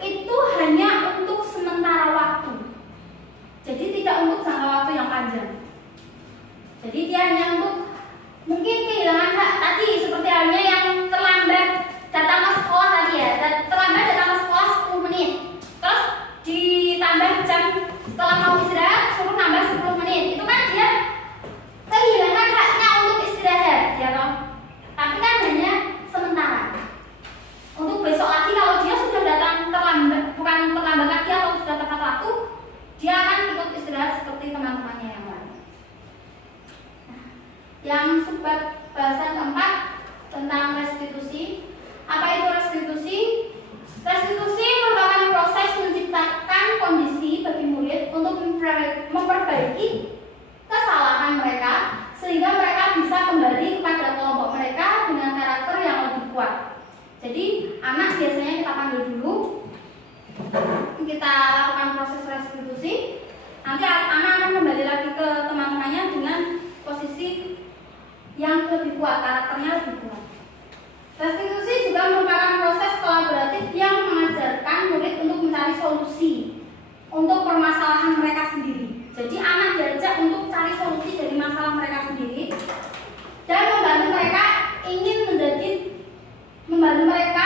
itu hanya untuk sementara waktu. Jadi tidak untuk jangka waktu yang panjang. Jadi dia hanya untuk mungkin kehilangan hak tadi seperti halnya yang terlambat datang ke sekolah tadi ya, terlambat datang ke sekolah 10 menit. Terus ditambah jam setelah mau istirahat suruh nambah 10 menit. Itu kan dia kehilangan haknya untuk istirahat, ya toh. Tapi kan hanya sementara. Untuk besok lagi kalau dia sudah datang terlambat, bukan terlambat lagi atau sudah tepat waktu, dia akan ikut istirahat seperti teman-temannya yang lain. Nah, yang sebab bahasan keempat tentang restitusi. Apa itu restitusi? Restitusi merupakan proses menciptakan kondisi bagi murid untuk memperbaiki kesalahan mereka sehingga mereka bisa kembali kepada kelompok mereka dengan karakter yang lebih kuat. Jadi anak biasanya kita panggil dulu, kita lakukan proses restitusi, nanti anak akan kembali lagi ke teman-temannya dengan posisi yang lebih kuat, karakternya lebih kuat. Restitusi juga merupakan proses kolaboratif yang mengajarkan murid untuk mencari solusi untuk permasalahan mereka sendiri. Jadi anak diajak untuk cari solusi dari masalah mereka sendiri dan membantu mereka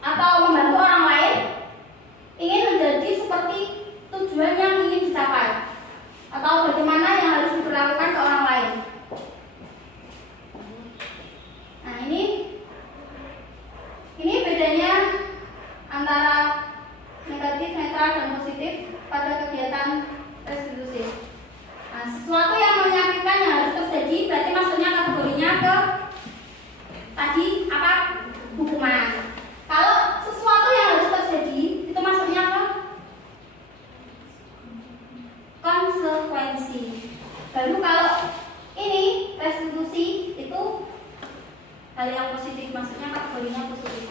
atau membantu orang lain ingin menjadi seperti tujuan yang ingin dicapai atau bagaimana yang harus diperlakukan ke orang lain. Nah, ini bedanya antara negatif, netral, dan positif pada kegiatan restitusi. Nah, sesuatu yang menyakitkan yang harus terjadi berarti maksudnya kategorinya ke tadi apa? Hukuman. Kalau sesuatu yang harus terjadi itu maksudnya ke konsekuensi. Baru kalau ini restitusi itu hal yang positif, maksudnya kategorinya positif.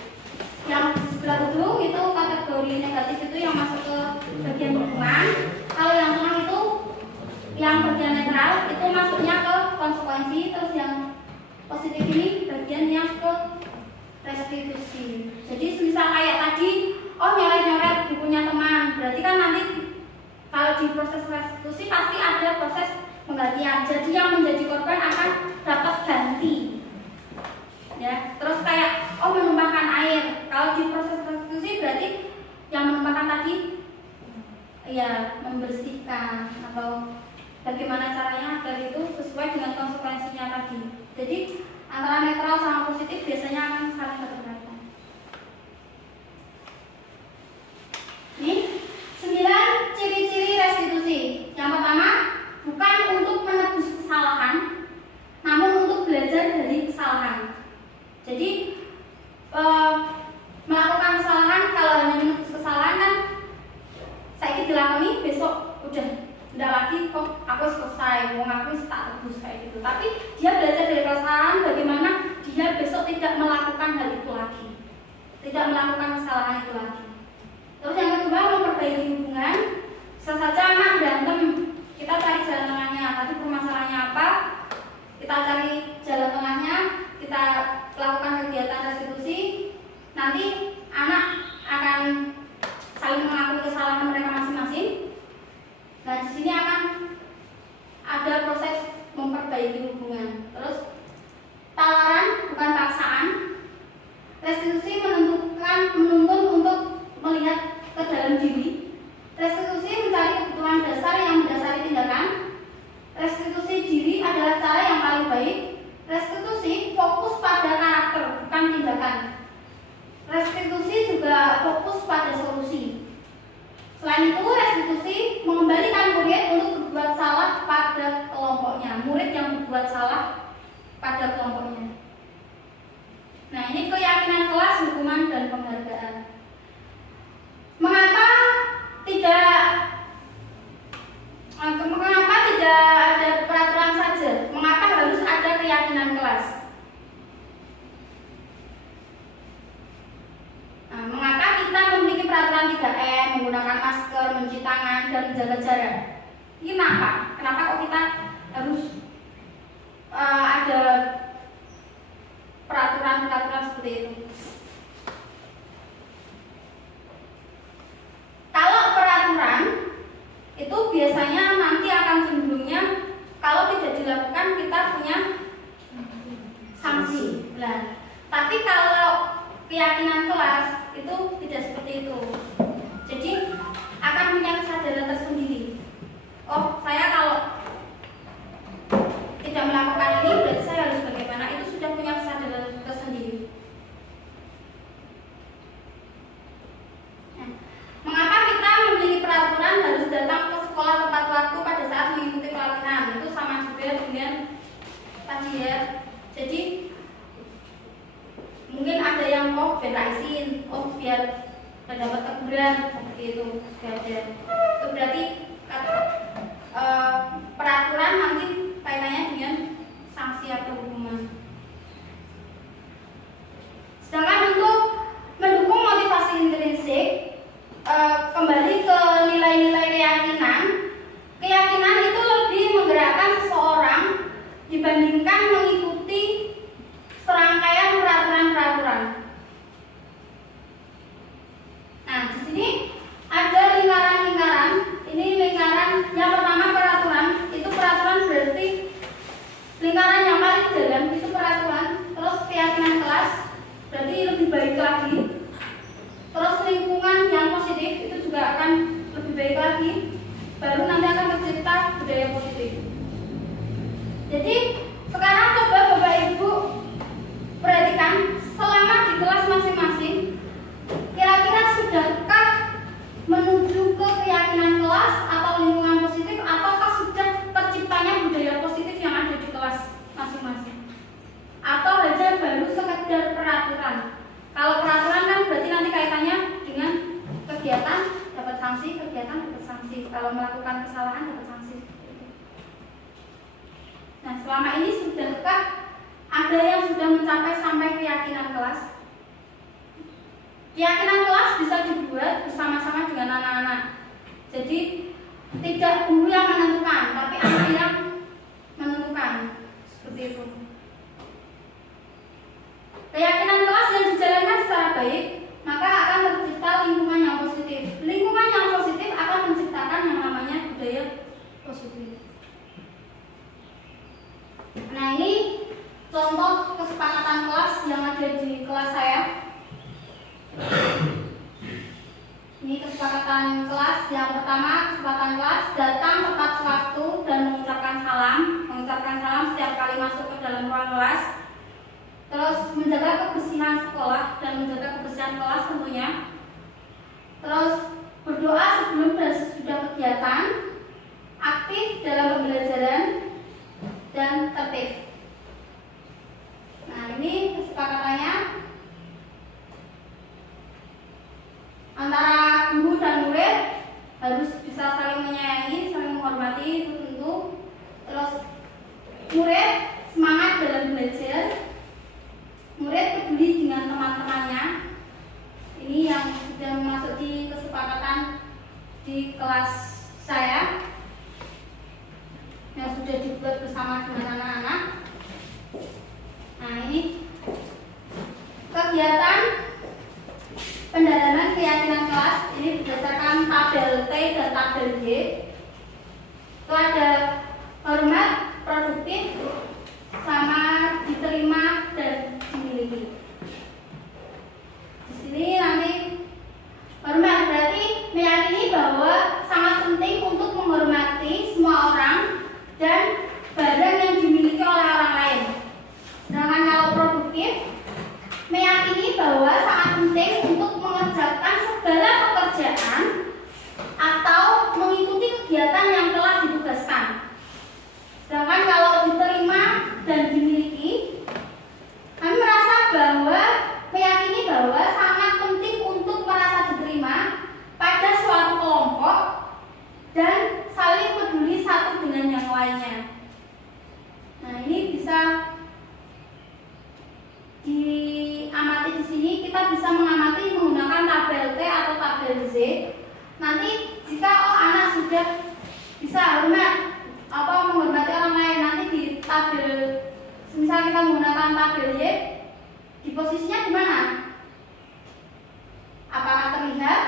Yang di sebelah dulu itu kategori negatif, itu yang masuk ke bagian hukuman. Kalau yang tengah itu yang bagian netral, itu masuknya ke konsekuensi. Terus yang positif ini bagian yang ke restitusi. Jadi misal kayak tadi, nyoret-nyoret bukunya teman, berarti kan nanti kalau di proses restitusi pasti ada proses penggantian. Jadi yang menjadi korban akan dapat ganti. Ya, terus kayak menumpahkan air. Kalau di proses restitusi antara netral sama positif biasanya akan saling berkaitan. Ini 9 ciri-ciri restitusi. Yang pertama, bukan untuk menebus kesalahan, namun untuk belajar dari kesalahan. Jadi melakukan kesalahan, kalau hanya menebus kesalahan kan saya dilakoni, besok udah tidak lagi kok aku selesai, mau ngaku tak tebus kayak gitu. Tapi dia belajar dari kesalahan, bagaimana dia besok tidak melakukan hal itu lagi, tidak melakukan kesalahan itu lagi. Terus yang kedua, memperbaiki hubungan. Bisa saja anak berantem, kita cari jalan tengahnya. Tadi permasalahannya apa? Kita cari jalan tengahnya, kita lakukan kegiatan restitusi. Nanti anak akan saling mengakui kesalahan mereka masing-masing. Nah, di sini akan ada proses memperbaiki hubungan. Terus tawaran bukan paksaan. Restitusi menuntun untuk melihat ke dalam diri. Restitusi mencari kebutuhan dasar yang mendasari tindakan. Restitusi diri adalah cara yang paling baik. Restitusi fokus pada karakter, bukan tindakan. Restitusi juga fokus pada solusi. Selain itu, restitusi mengembalikan murid untuk berbuat salah pada kelompoknya. Murid yang berbuat salah pada kelompoknya. Nah, ini keyakinan kelas, hukuman, dan penghargaan. Mengapa tidak ada peraturan saja? Mengapa harus ada keyakinan kelas? Nah, mengapa kita memiliki peraturan 3M, menggunakan masker, mencuci tangan, dan menjaga jarak? Ini kenapa? Kenapa kok kita harus ada peraturan-peraturan seperti itu? Kalau peraturan itu biasanya nanti akan cenderungnya kalau tidak dilakukan kita punya sanksi. Nah, tapi kalau keyakinan kelas itu tidak seperti itu. Jadi akan punya kesadaran tersendiri. Oh, saya kalau tidak melakukan ini berarti saya harus bagaimana? Itu sudah punya kesadaran tersendiri. Nah, mengapa kita memiliki peraturan harus datang ke sekolah tepat waktu pada saat mengikuti pelatihan? Itu sama juga dengan tadi ya. Jadi mungkin ada yang biar izin, biar mendapat teguran seperti itu. Itu berarti peraturan nanti kaitannya dengan sanksi atau hukuman. Sedangkan untuk mendukung motivasi intrinsik, kembali ke nilai-nilai keyakinan. Keyakinan itu lebih menggerakkan seseorang dibandingkan mengikuti serangkaian peraturan-peraturan. Nah, di sini ada lingkaran-lingkaran. Ini lingkaran yang pertama peraturan. Itu peraturan berarti lingkaran yang paling dalam itu peraturan. Terus keyakinan kelas berarti lebih baik lagi. Terus lingkungan yang positif itu juga akan lebih baik lagi. Baru nanti akan tercipta budaya positif. Jadi sekarang coba Bapak Ibu perhatikan selama di kelas masing-masing, kira-kira sudahkah menuju ke keyakinan kelas atau lingkungan positif, ataukah sudah terciptanya budaya positif yang ada di kelas masing-masing? Atau hanya baru sekedar peraturan? Kalau peraturan kan berarti nanti kaitannya dengan kegiatan dapat sanksi, kegiatan dapat sanksi. Kalau melakukan kesalahan dapat sanksi. Nah, selama ini sudahkah ada yang sudah mencapai sampai keyakinan kelas? Keyakinan kelas bisa dibuat bersama-sama dengan anak-anak. Jadi tidak guru yang menentukan, tapi anak yang menentukan. Seperti itu. Keyakinan kelas yang dijalankan secara baik, maka akan tercipta lingkungan yang positif. Lingkungan yang positif akan menciptakan yang namanya budaya positif. Nah, ini contoh kesepakatan kelas yang ada di kelas saya. Ini kesepakatan kelas. Yang pertama, kesepakatan kelas datang tepat waktu dan mengucapkan salam. Mengucapkan salam setiap kali masuk ke dalam ruang kelas. terus menjaga kebersihan sekolah dan menjaga kebersihan kelas tentunya, terus berdoa sebelum dan sesudah kegiatan, aktif dalam pembelajaran, dan tertib. Nah, ini kesepakatannya antara guru dan murid, harus bisa saling menyayangi, saling menghormati, itu tentu. Terus murid semangat dalam belajar, murid peduli dengan teman-temannya. Ini yang sudah masuk di kesepakatan di kelas saya yang sudah dibuat bersama dengan anak-anak. Nah, ini kegiatan pendalaman keyakinan kelas ini berdasarkan tabel T dan tabel Y. Itu ada hormat, produktif, sama diterima dan dimiliki. Di sini nanti hormat berarti meyakini bahwa sangat penting untuk menghormati semua orang dan barang yang dimiliki oleh orang lain. Sedangkan kalau produktif meyakini bahwa sangat penting untuk mengerjakan segala pekerjaan atau mengikuti kegiatan yang telah ditugaskan. Sedangkan kalau diterima dan dimiliki, kami merasa bahwa meyakini bahwa sangat penting untuk merasa diterima pada suatu kelompok dan saling peduli satu dengan yang lainnya. Nah, ini bisa diamati di sini. Kita bisa mengamati menggunakan tabel T atau tabel Z. Nanti jika anak sudah bisa menghormati orang lain, nanti di tabel, misal kita menggunakan tabel Y, di posisinya di mana? Apakah terlihat?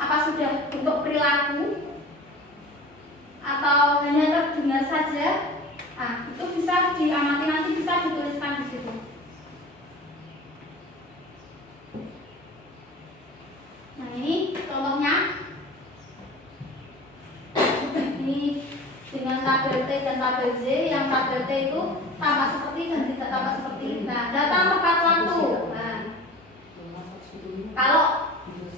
Apa sudah bentuk perilaku? Atau hanya terdengar saja? Nah, itu bisa diamati, nanti bisa dituliskan di situ. Nah, ini contohnya. Ini dengan tabel T dan tabel Z. Yang tabel T itu tambah seperti dan tidak tambah seperti. Nah, datang tepat waktu. Nah, kalau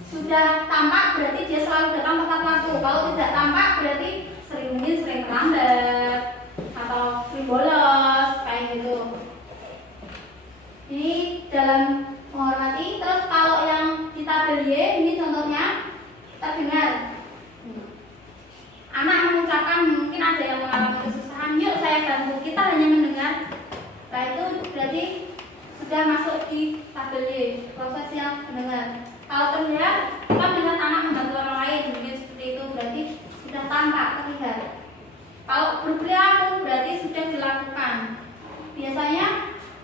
sudah tampak berarti dia selalu datang tepat waktu. Kalau tidak tampak berarti mungkin sering terlambat atau sering bolos kayak gitu. Ini dalam menghormati. Terus kalau yang di tabel Y, ini contohnya terdengar. Anak mengucapkan, mungkin ada yang mengalami kesusahan, yuk saya bantu. Kita hanya mendengar. Nah, itu berarti sudah masuk di tabel Y, proses yang mendengar. Kalau terlihat, kita melihat anak membantu orang lain, mungkin seperti itu, berarti sudah tampak, terlihat. Kalau berperilaku berarti sudah dilakukan. Biasanya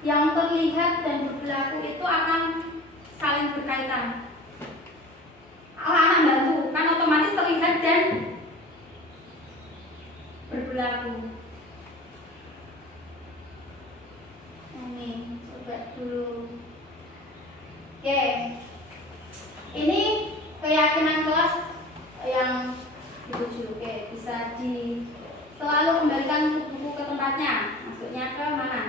yang terlihat dan berperilaku itu akan saling berkaitan. Kalau anak bantu, kan otomatis terlihat dan berperilaku. Ini coba dulu. Oke, ini keyakinan kelas yang dituju. Oke, bisa selalu kembalikan buku ke tempatnya. Maksudnya ke mana?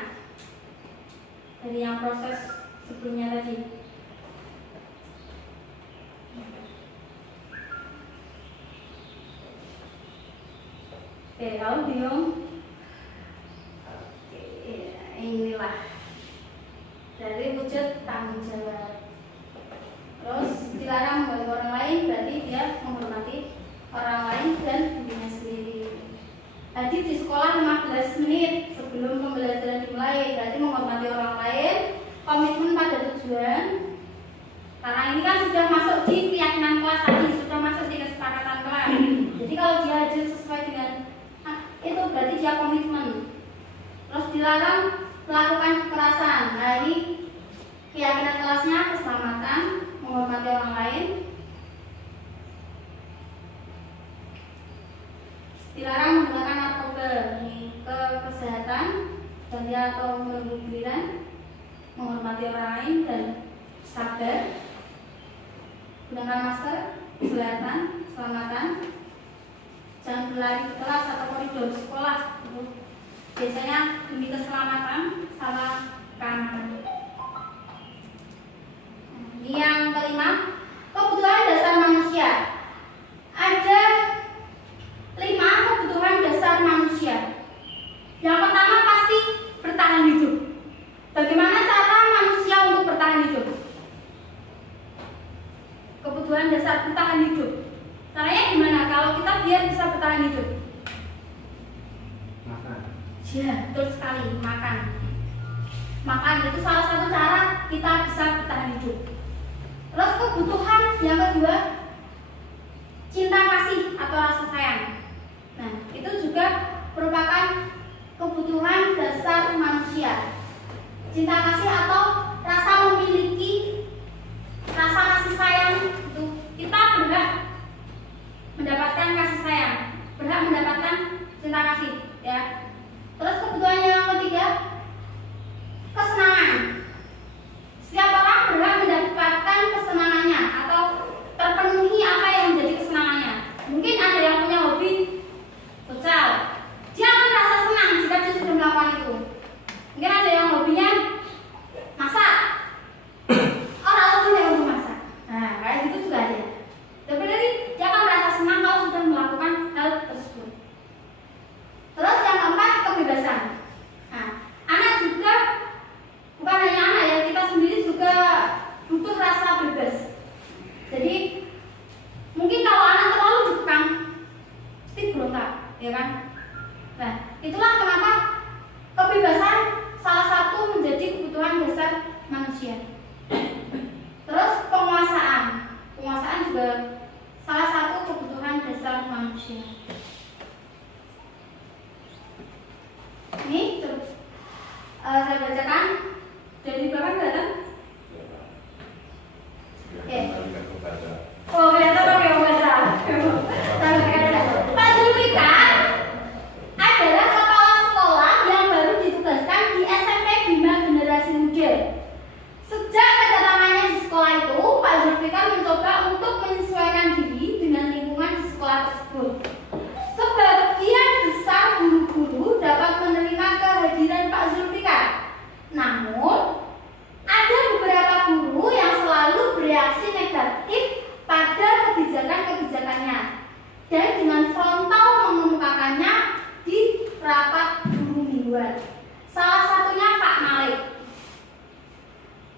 Dari yang proses sebelumnya tadi. Oke, kalau bingung, inilah dari wujud tanggung jawab. Terus dilarang membantu orang lain, berarti dia menghormati orang lain dan dirinya sendiri. Tadi di sekolah 15 menit sebelum pembelajaran dimulai, berarti menghormati orang lain, komitmen pada tujuan. Karena ini kan sudah masuk di keyakinan kelas tadi, sudah masuk di kesepakatan kelas. Jadi kalau dia hadir sesuai dengan itu berarti dia komitmen. Terus dilarang melakukan kekerasan. Nah, ini keyakinan kelasnya keselamatan, menghormati orang lain. Dilarang menggunakan narkoba, ini ke kesehatan dan dia atau menunggu giliran, menghormati orang lain dan sabar. Gunakan masker, kesehatan, keselamatan. Jangan berlari ke kelas atau koridor sekolah. Biasanya demi keselamatan sama keamanan. yang kelima, kebutuhan dasar manusia. Ada 5 kebutuhan dasar manusia. Yang pertama pasti bertahan hidup. Bagaimana cara manusia untuk bertahan hidup? Kebutuhan dasar bertahan hidup. Caranya gimana kalau kita biar bisa bertahan hidup? Makan. Ya, betul sekali, makan. Makan itu salah satu cara kita bisa bertahan hidup. Terus kebutuhan yang kedua, cinta kasih atau rasa sayang. Nah, itu juga merupakan kebutuhan dasar manusia. Cinta kasih atau rasa memiliki rasa kasih sayang itu kita berhak mendapatkan kasih sayang, berhak mendapatkan cinta kasih, ya. Terus kebutuhan yang ketiga, kesenangan. Setiap orang berhak mendapatkan kesenangannya atau terpenuhi apa yang menjadi kesenangannya. Mungkin ada yang punya hobi futsal, dia akan merasa senang jika dia sudah melakukan itu. Mungkin ada yang hobinya masak, orang lain yang hobi masak. Nah, kayak gitu juga ada. Tapi dari dia akan merasa senang kalau sudah melakukan hal tersebut. Terus yang keempat, kebebasan. Nah, anak juga bukan hanya anak ya, kita sendiri juga butuh rasa bebas. Jadi mungkin kalau anak terlalu dikekang pasti berontak, ya kan? Nah, itulah kenapa kebebasan salah satu menjadi kebutuhan dasar manusia. Terus penguasaan. Penguasaan juga salah satu kebutuhan dasar manusia. Ini saya bacakan dari belakang kelihatan? Oke. Oh, kelihatan pakai membaca. Saya bacakan. Pak Zulfikar adalah kepala sekolah yang baru ditugaskan di SMP Bima Generasi Muda. Sejak kedatangannya di sekolah itu, Pak Zulfikar mencoba untuk menyesuaikan diri dengan lingkungan di sekolah tersebut. Sebagian besar guru-guru dapat menerima kehadiran Pak Zulfikar. Namun, ada beberapa guru yang selalu bereaksi negatif pada kebijakan-kebijakannya dan dengan frontal mengemukakannya di rapat guru mingguan. Salah satunya Pak Malik.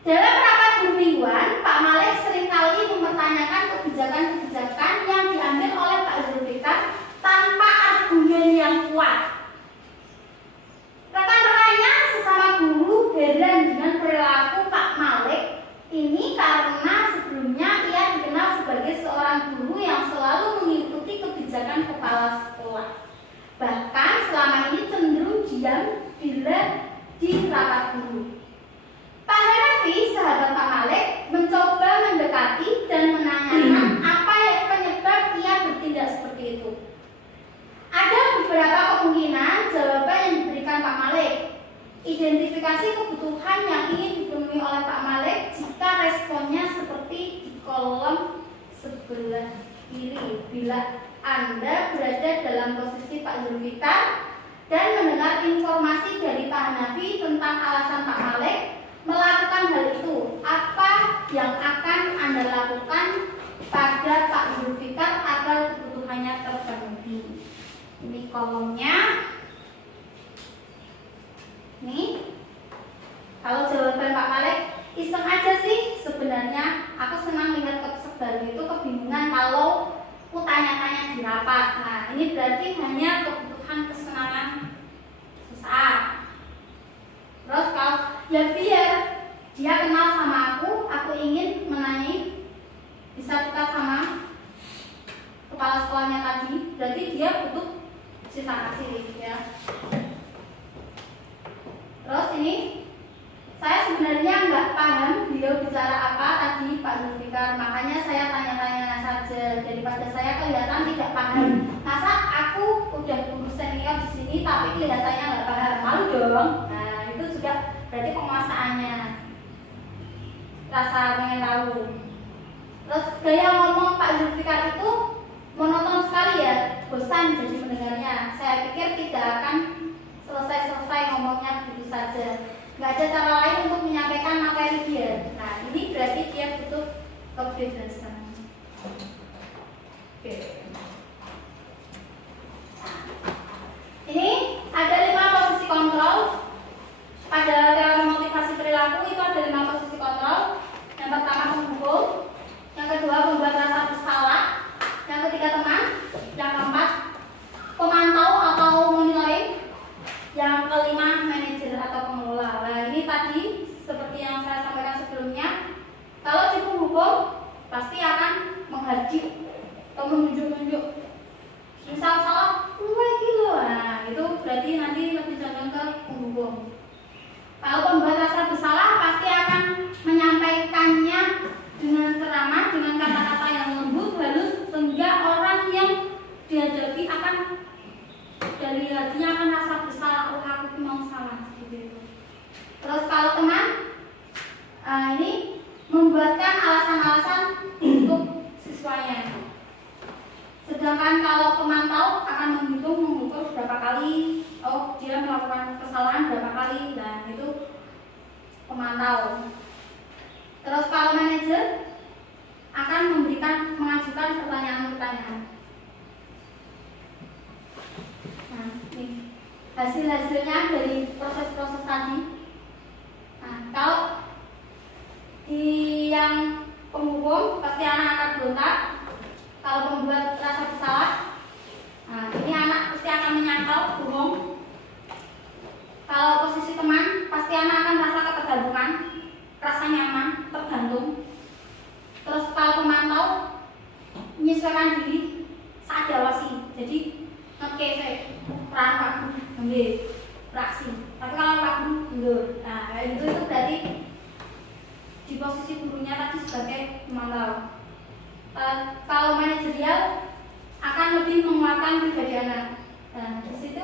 Dalam rapat guru mingguan, Pak Malik seringkali mempertanyakan kebijakan-kebijakan yang diambil oleh Pak Zulfikar tanpa argumen yang kuat. Rekan-rekannya sesama guru heran dengan perilaku Pak Malik ini karena sebelumnya ia dikenal sebagai seorang guru yang selalu mengikuti kebijakan kepala sekolah. Bahkan selama ini cenderung diam bila di rapat guru. Pak Hanafi, sahabat Pak Malik, mencoba mendekati dan menanyakan apa penyebab ia bertindak seperti itu. Ada beberapa kemungkinan jawaban yang diberikan Pak Malik. Identifikasi kebutuhan yang ingin dipenuhi oleh Pak Malik jika responnya seperti di kolom sebelah kiri. Bila Anda berada dalam posisi Pak Zulfikar dan mendengar informasi dari Pak Hanafi tentang alasan Pak Malik melakukan hal itu, apa yang akan Anda lakukan pada Pak Zulfikar agar kebutuhannya terpenuhi? Ini kolomnya. Nih, kalau jawaban Pak Malik iseng aja sih sebenarnya. Aku senang lihat kesebaran itu kebingungan kalau aku tanya-tanya di rapat. Nah, ini berarti hanya kebutuhan kesenangan sesaat. Terus kalau ya biar dia kenal sama aku ingin menanyai, bisa dekat sama kepala sekolahnya tadi, berarti dia butuh cinta kasih ya. Terus ini saya sebenarnya nggak paham beliau bicara apa tadi Pak Zulfikar, makanya saya tanya-tanya saja daripada saya kelihatan tidak paham. Masa aku udah guru senior di sini tapi kelihatannya nggak paham, malu dong. Nah itu juga berarti penguasaannya, rasa pengen tahu. Terus gaya ngomong Pak Zulfikar itu monoton sekali ya, bosan jadi mendengarnya. Saya pikir tidak akan selesai ngomongnya begitu saja. Nggak ada cara lain untuk menyampaikan materi dia. Nah ini berarti dia butuh kebebasan. Oke. Ini ada 5 posisi kontrol. Pada teori motivasi perilaku itu ada 5 posisi kontrol. Yang pertama penghukum, yang kedua membuat rasa bersalah, yang ketiga teman, yang keempat pemantau atau monitoring, yang kelima manajer atau pengelola. Nah ini tadi seperti yang saya sampaikan sebelumnya, kalau di penghukum pasti akan menghadik atau menunjuk-nunjuk. Misal salah, lu kilo, nah itu berarti nanti lebih condong ke penghukum. Kalau pembuat rasa bersalah pasti akan menyampaikannya dengan ceramah, dengan kata-kata yang lembut, halus, sehingga orang yang dihadapi akan dari hatinya akan rasa bersalah, oh aku mau salah seperti itu. Terus kalau teman, ini membuatkan alasan-alasan untuk siswanya. Sedangkan kalau pemantau akan menghitung, mengukur berapa kali, oh dia melakukan kesalahan berapa kali, dan itu pemantau. Terus kalau manajer akan mengajukan pertanyaan-pertanyaan. Nah, ini hasil-hasilnya dari proses-proses tadi. Nah, kalau di yang penghukum pasti anak akan berontak. Kalau membuat rasa bersalah, nah ini anak pasti akan menyangkal, bohong. Kalau posisi teman, pasti anak akan merasa ketergantungan, rasa nyaman, tergantung. Terus kalau pemantau, menyesuaikan diri saat diawasi. Jadi oke, saya peran Pak Guru, ambil beraksi. Tapi kalau Pak Guru mundur, nah itu berarti di posisi gurunya tadi sebagai pemantau. Kalau manajerial akan lebih menguatkan pribadi anak. Nah, di situ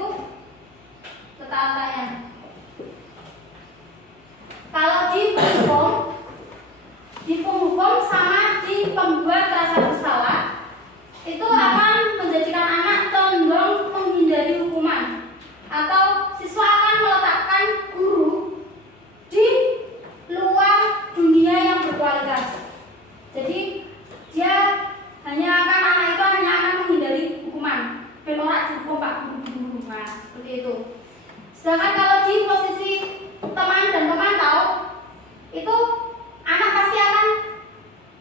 letak-letaknya. Kalau di penghukum sama di pembuat rasa bersalah, itu akan menjadikan anak condong menghindari hukuman, atau siswa akan meletakkan guru di luar dunia yang berkualitas. Jadi dia anak itu hanya akan menghindari hukuman, penolak dihukum Pak Guru, nah seperti itu. Sedangkan kalau di posisi teman dan pemantau, itu anak pasti akan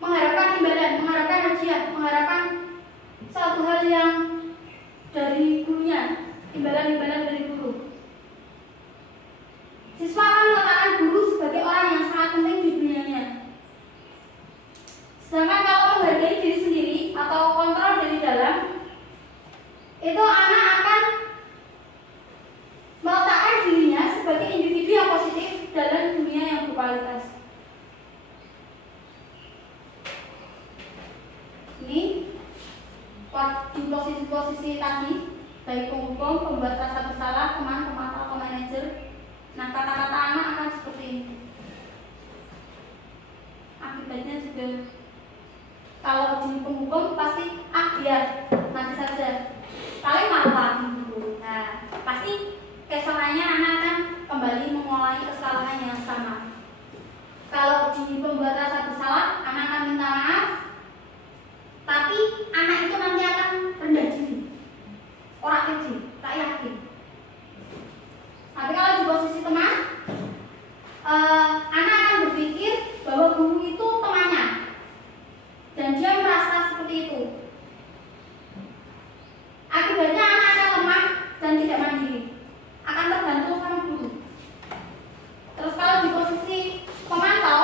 mengharapkan imbalan, mengharapkan hadiah, mengharapkan suatu hal yang dari gurunya, imbalan-imbalan dari guru. Siswa akan meletakkan guru sebagai orang yang sangat penting di dunianya. Sedangkan kalau menghargai diri sendiri atau kontrol dari dalam, itu anak akan meletakkan dirinya sebagai individu yang positif dalam dunia yang berkualitas. Ini di posisi-posisi tadi, baik penghukum, pembuat rasa bersalah, teman, pemantau, atau manajer. Nah, kata-kata anak akan seperti ini. Akibatnya juga kalau di penghukum pasti biar nanti saja, paling malu lagi dulu. Nah, pasti keesokannya anak akan kembali mengulangi kesalahan yang sama. Kalau di pembuat rasa bersalah, anak akan minta maaf, tapi anak itu nanti akan rendah diri, orang kecil, tak yakin. Tapi kalau di posisi teman, anak akan berpikir bahwa guru itu temannya, dan dia merasa seperti itu. Akibatnya anak akan lemah dan tidak mandiri, akan tergantung sama guru. Terus kalau di posisi pemantau,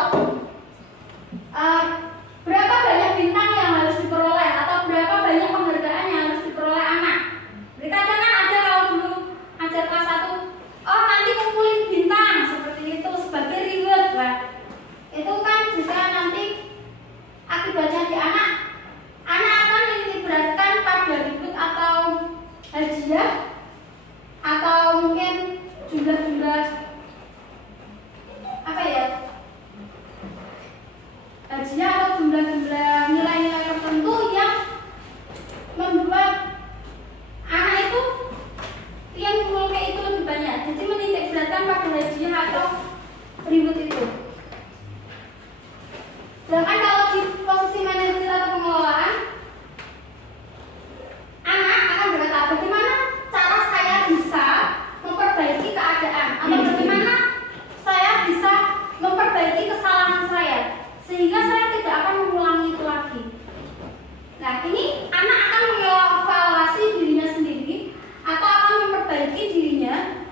berapa banyak bintang yang harus diperoleh atau berapa banyak penghargaan yang harus diperoleh anak. Kadang kan ada kalau dulu ajar kelas 1, nanti kumpulin bintang seperti itu sebagai reward. Nah, itu kan juga sehingga saya tidak akan mengulangi itu lagi. Nah, ini anak akan mengevaluasi dirinya sendiri atau akan memperbaiki dirinya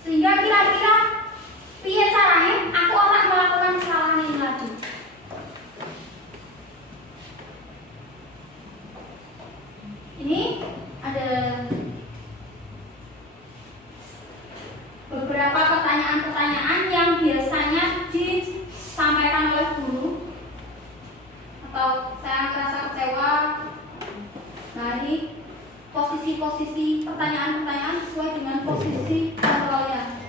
sehingga kira-kira piye caranya aku akan melakukan kesalahan ini lagi. Ini ada beberapa pertanyaan-pertanyaan yang biasanya disampaikan oleh guru atau saya merasa kecewa. Nah, ini posisi-posisi pertanyaan-pertanyaan sesuai dengan posisi kontrolnya.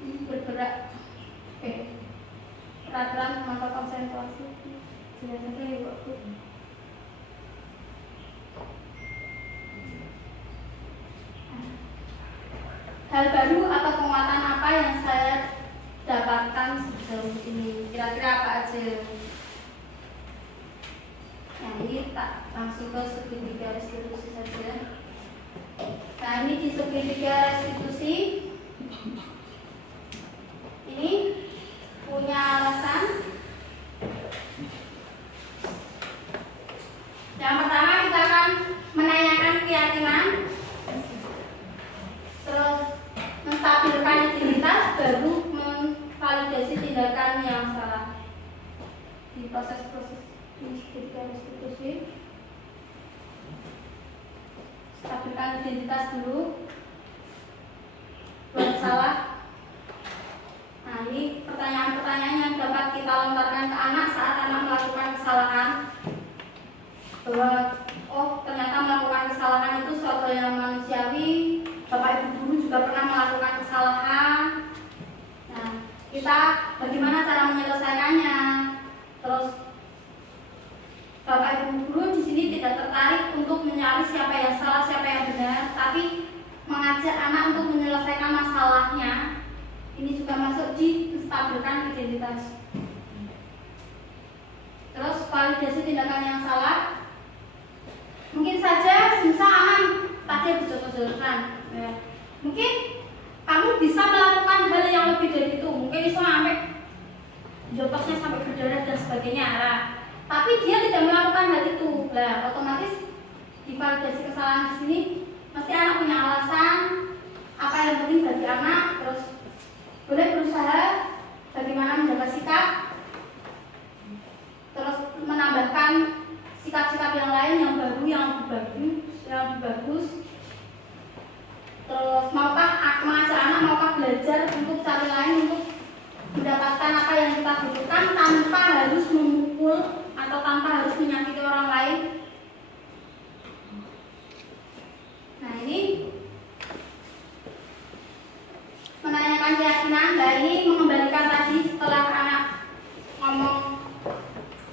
Ini bergerak. Oke. Peraturan memantau konsentrasi. Biasanya ya waktu. Hal baru atau penguatan apa yang saya dapatkan sejauh ini? Kira-kira apa aja? Yang ini tak langsung ke segitiga restitusi saja. Nah, ini di segitiga restitusi ini punya alasan. Yang pertama kita akan menanyakan keyakinan, terus menstabilkan identitas, baru memvalidasi tindakan yang salah. Di proses-proses segitiga restitusi, stabilkan identitas dulu, buat salah. Nah, ini pertanyaan-pertanyaan yang dapat kita lontarkan ke anak saat anak melakukan kesalahan, bahwa oh ternyata melakukan kesalahan itu suatu yang manusiawi. Bapak Ibu guru juga pernah melakukan kesalahan. Nah, kita bagaimana cara menyelesaikannya? Terus Bapak Ibu guru di sini tidak tertarik untuk mencari siapa yang salah, siapa yang benar, tapi mengajak anak untuk menyelesaikan masalahnya. Ini juga masuk di menstabilkan identitas. Terus validasi tindakan yang salah. Mungkin saja misal anak tadi berjotos-jotosan, ya. Mungkin kamu bisa melakukan hal yang lebih dari itu. Mungkin bisa sampai jotosnya sampai berdarah dan sebagainya. Nah, tapi dia tidak melakukan hal itu. Nah, otomatis divalidasi kesalahan di sini mesti anak punya alasan apa yang penting bagi anak. Terus boleh berusaha bagaimana menjaga sikap. Terus menambahkan sikap-sikap yang lain yang baru, yang lebih bagus. Terus maukah mengajak anak, maukah belajar untuk cari lain untuk mendapatkan apa yang kita butuhkan tanpa harus memukul atau tanpa harus menyakiti orang lain. Nah, ini menanyakan keyakinan. Nah, ini mengembalikan tadi setelah anak ngomong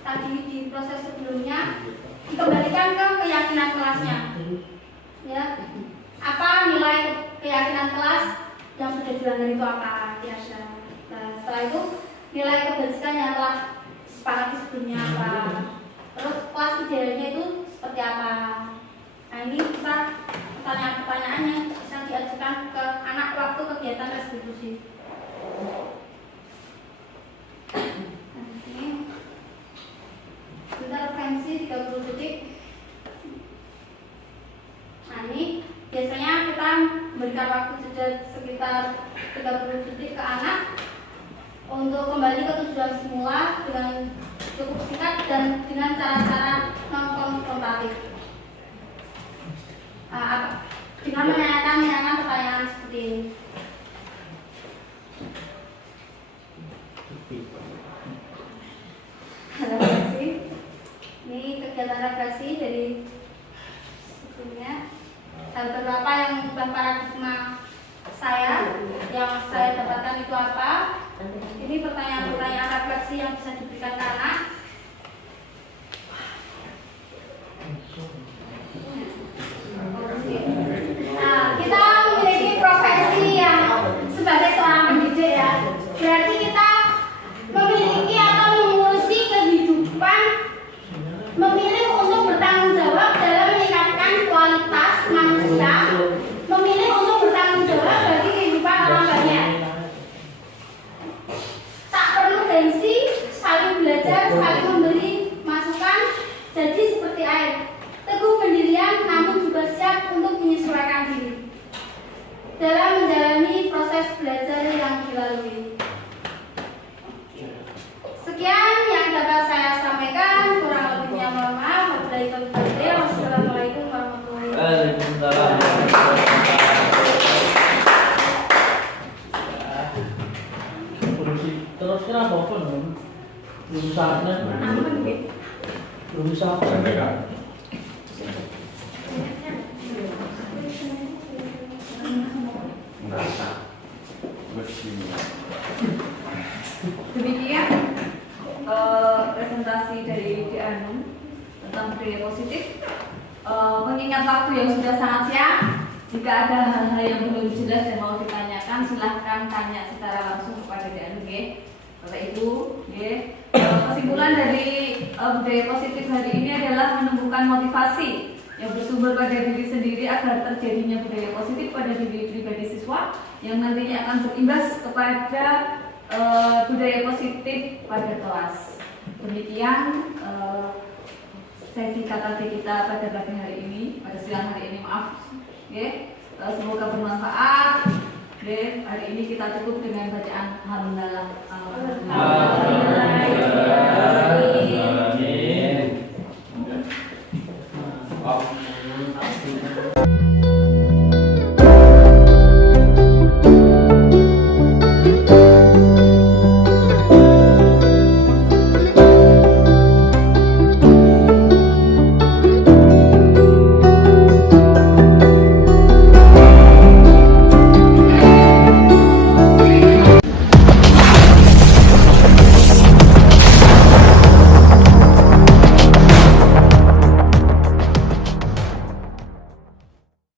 tadi di proses sebelumnya, dikembalikan ke keyakinan kelasnya. Ya, apa nilai keyakinan kelas yang sudah dilanggar itu apa? Kira-kira. Nah, setelah itu nilai kebajikan yang telah disepakati sebelumnya apa? Terus kelas idealnya itu seperti apa? Nah, ini bisa pertanyaan-pertanyaan yang bisa diajukan ke anak waktu kegiatan restitusi. Nah, ini intervensi 30 detik. Nah, ini biasanya kita memberikan waktu jeda sekitar 30 detik ke anak untuk kembali ke tujuan semula dengan cukup singkat dan dengan cara-cara non-konfrontatif. Dengan menanyakan pertanyaan seperti ini. Refleksi. Ini kegiatan refleksi dari sebelumnya. Hal beberapa yang mengubah paradigma saya yang saya dapatkan itu apa? Ini pertanyaan-pertanyaan refleksi yang bisa diberikan ke anak. Nah, kita memiliki profesi yang sebagai seorang pendidik ya. Berarti kita memiliki atau mengurusi kehidupan, memilih untuk bertanggung jawab dalam meningkatkan kualitas manusia, memilih untuk bertanggung jawab bagi kehidupan orang banyak. Lulusannya lulusan Sampaikan. Merasa bersih. Demikian presentasi dari Dianum tentang budaya positif. Mengingat waktu yang sudah sangat siang, jika ada hal-hal yang belum jelas dan mau ditanyakan, silahkan tanya secara langsung kepada Dianum, ya. Bapak Ibu, ya. Kesimpulan dari budaya positif hari ini adalah menemukan motivasi yang bersumber pada diri sendiri agar terjadinya budaya positif pada diri pribadi siswa yang nantinya akan berimbas kepada budaya positif pada kelas. Demikian sesi KKT kita pada pagi hari ini, pada siang hari ini, maaf. Oke, semoga bermanfaat. Oke, hari ini kita cukup dengan bacaan hamdalah.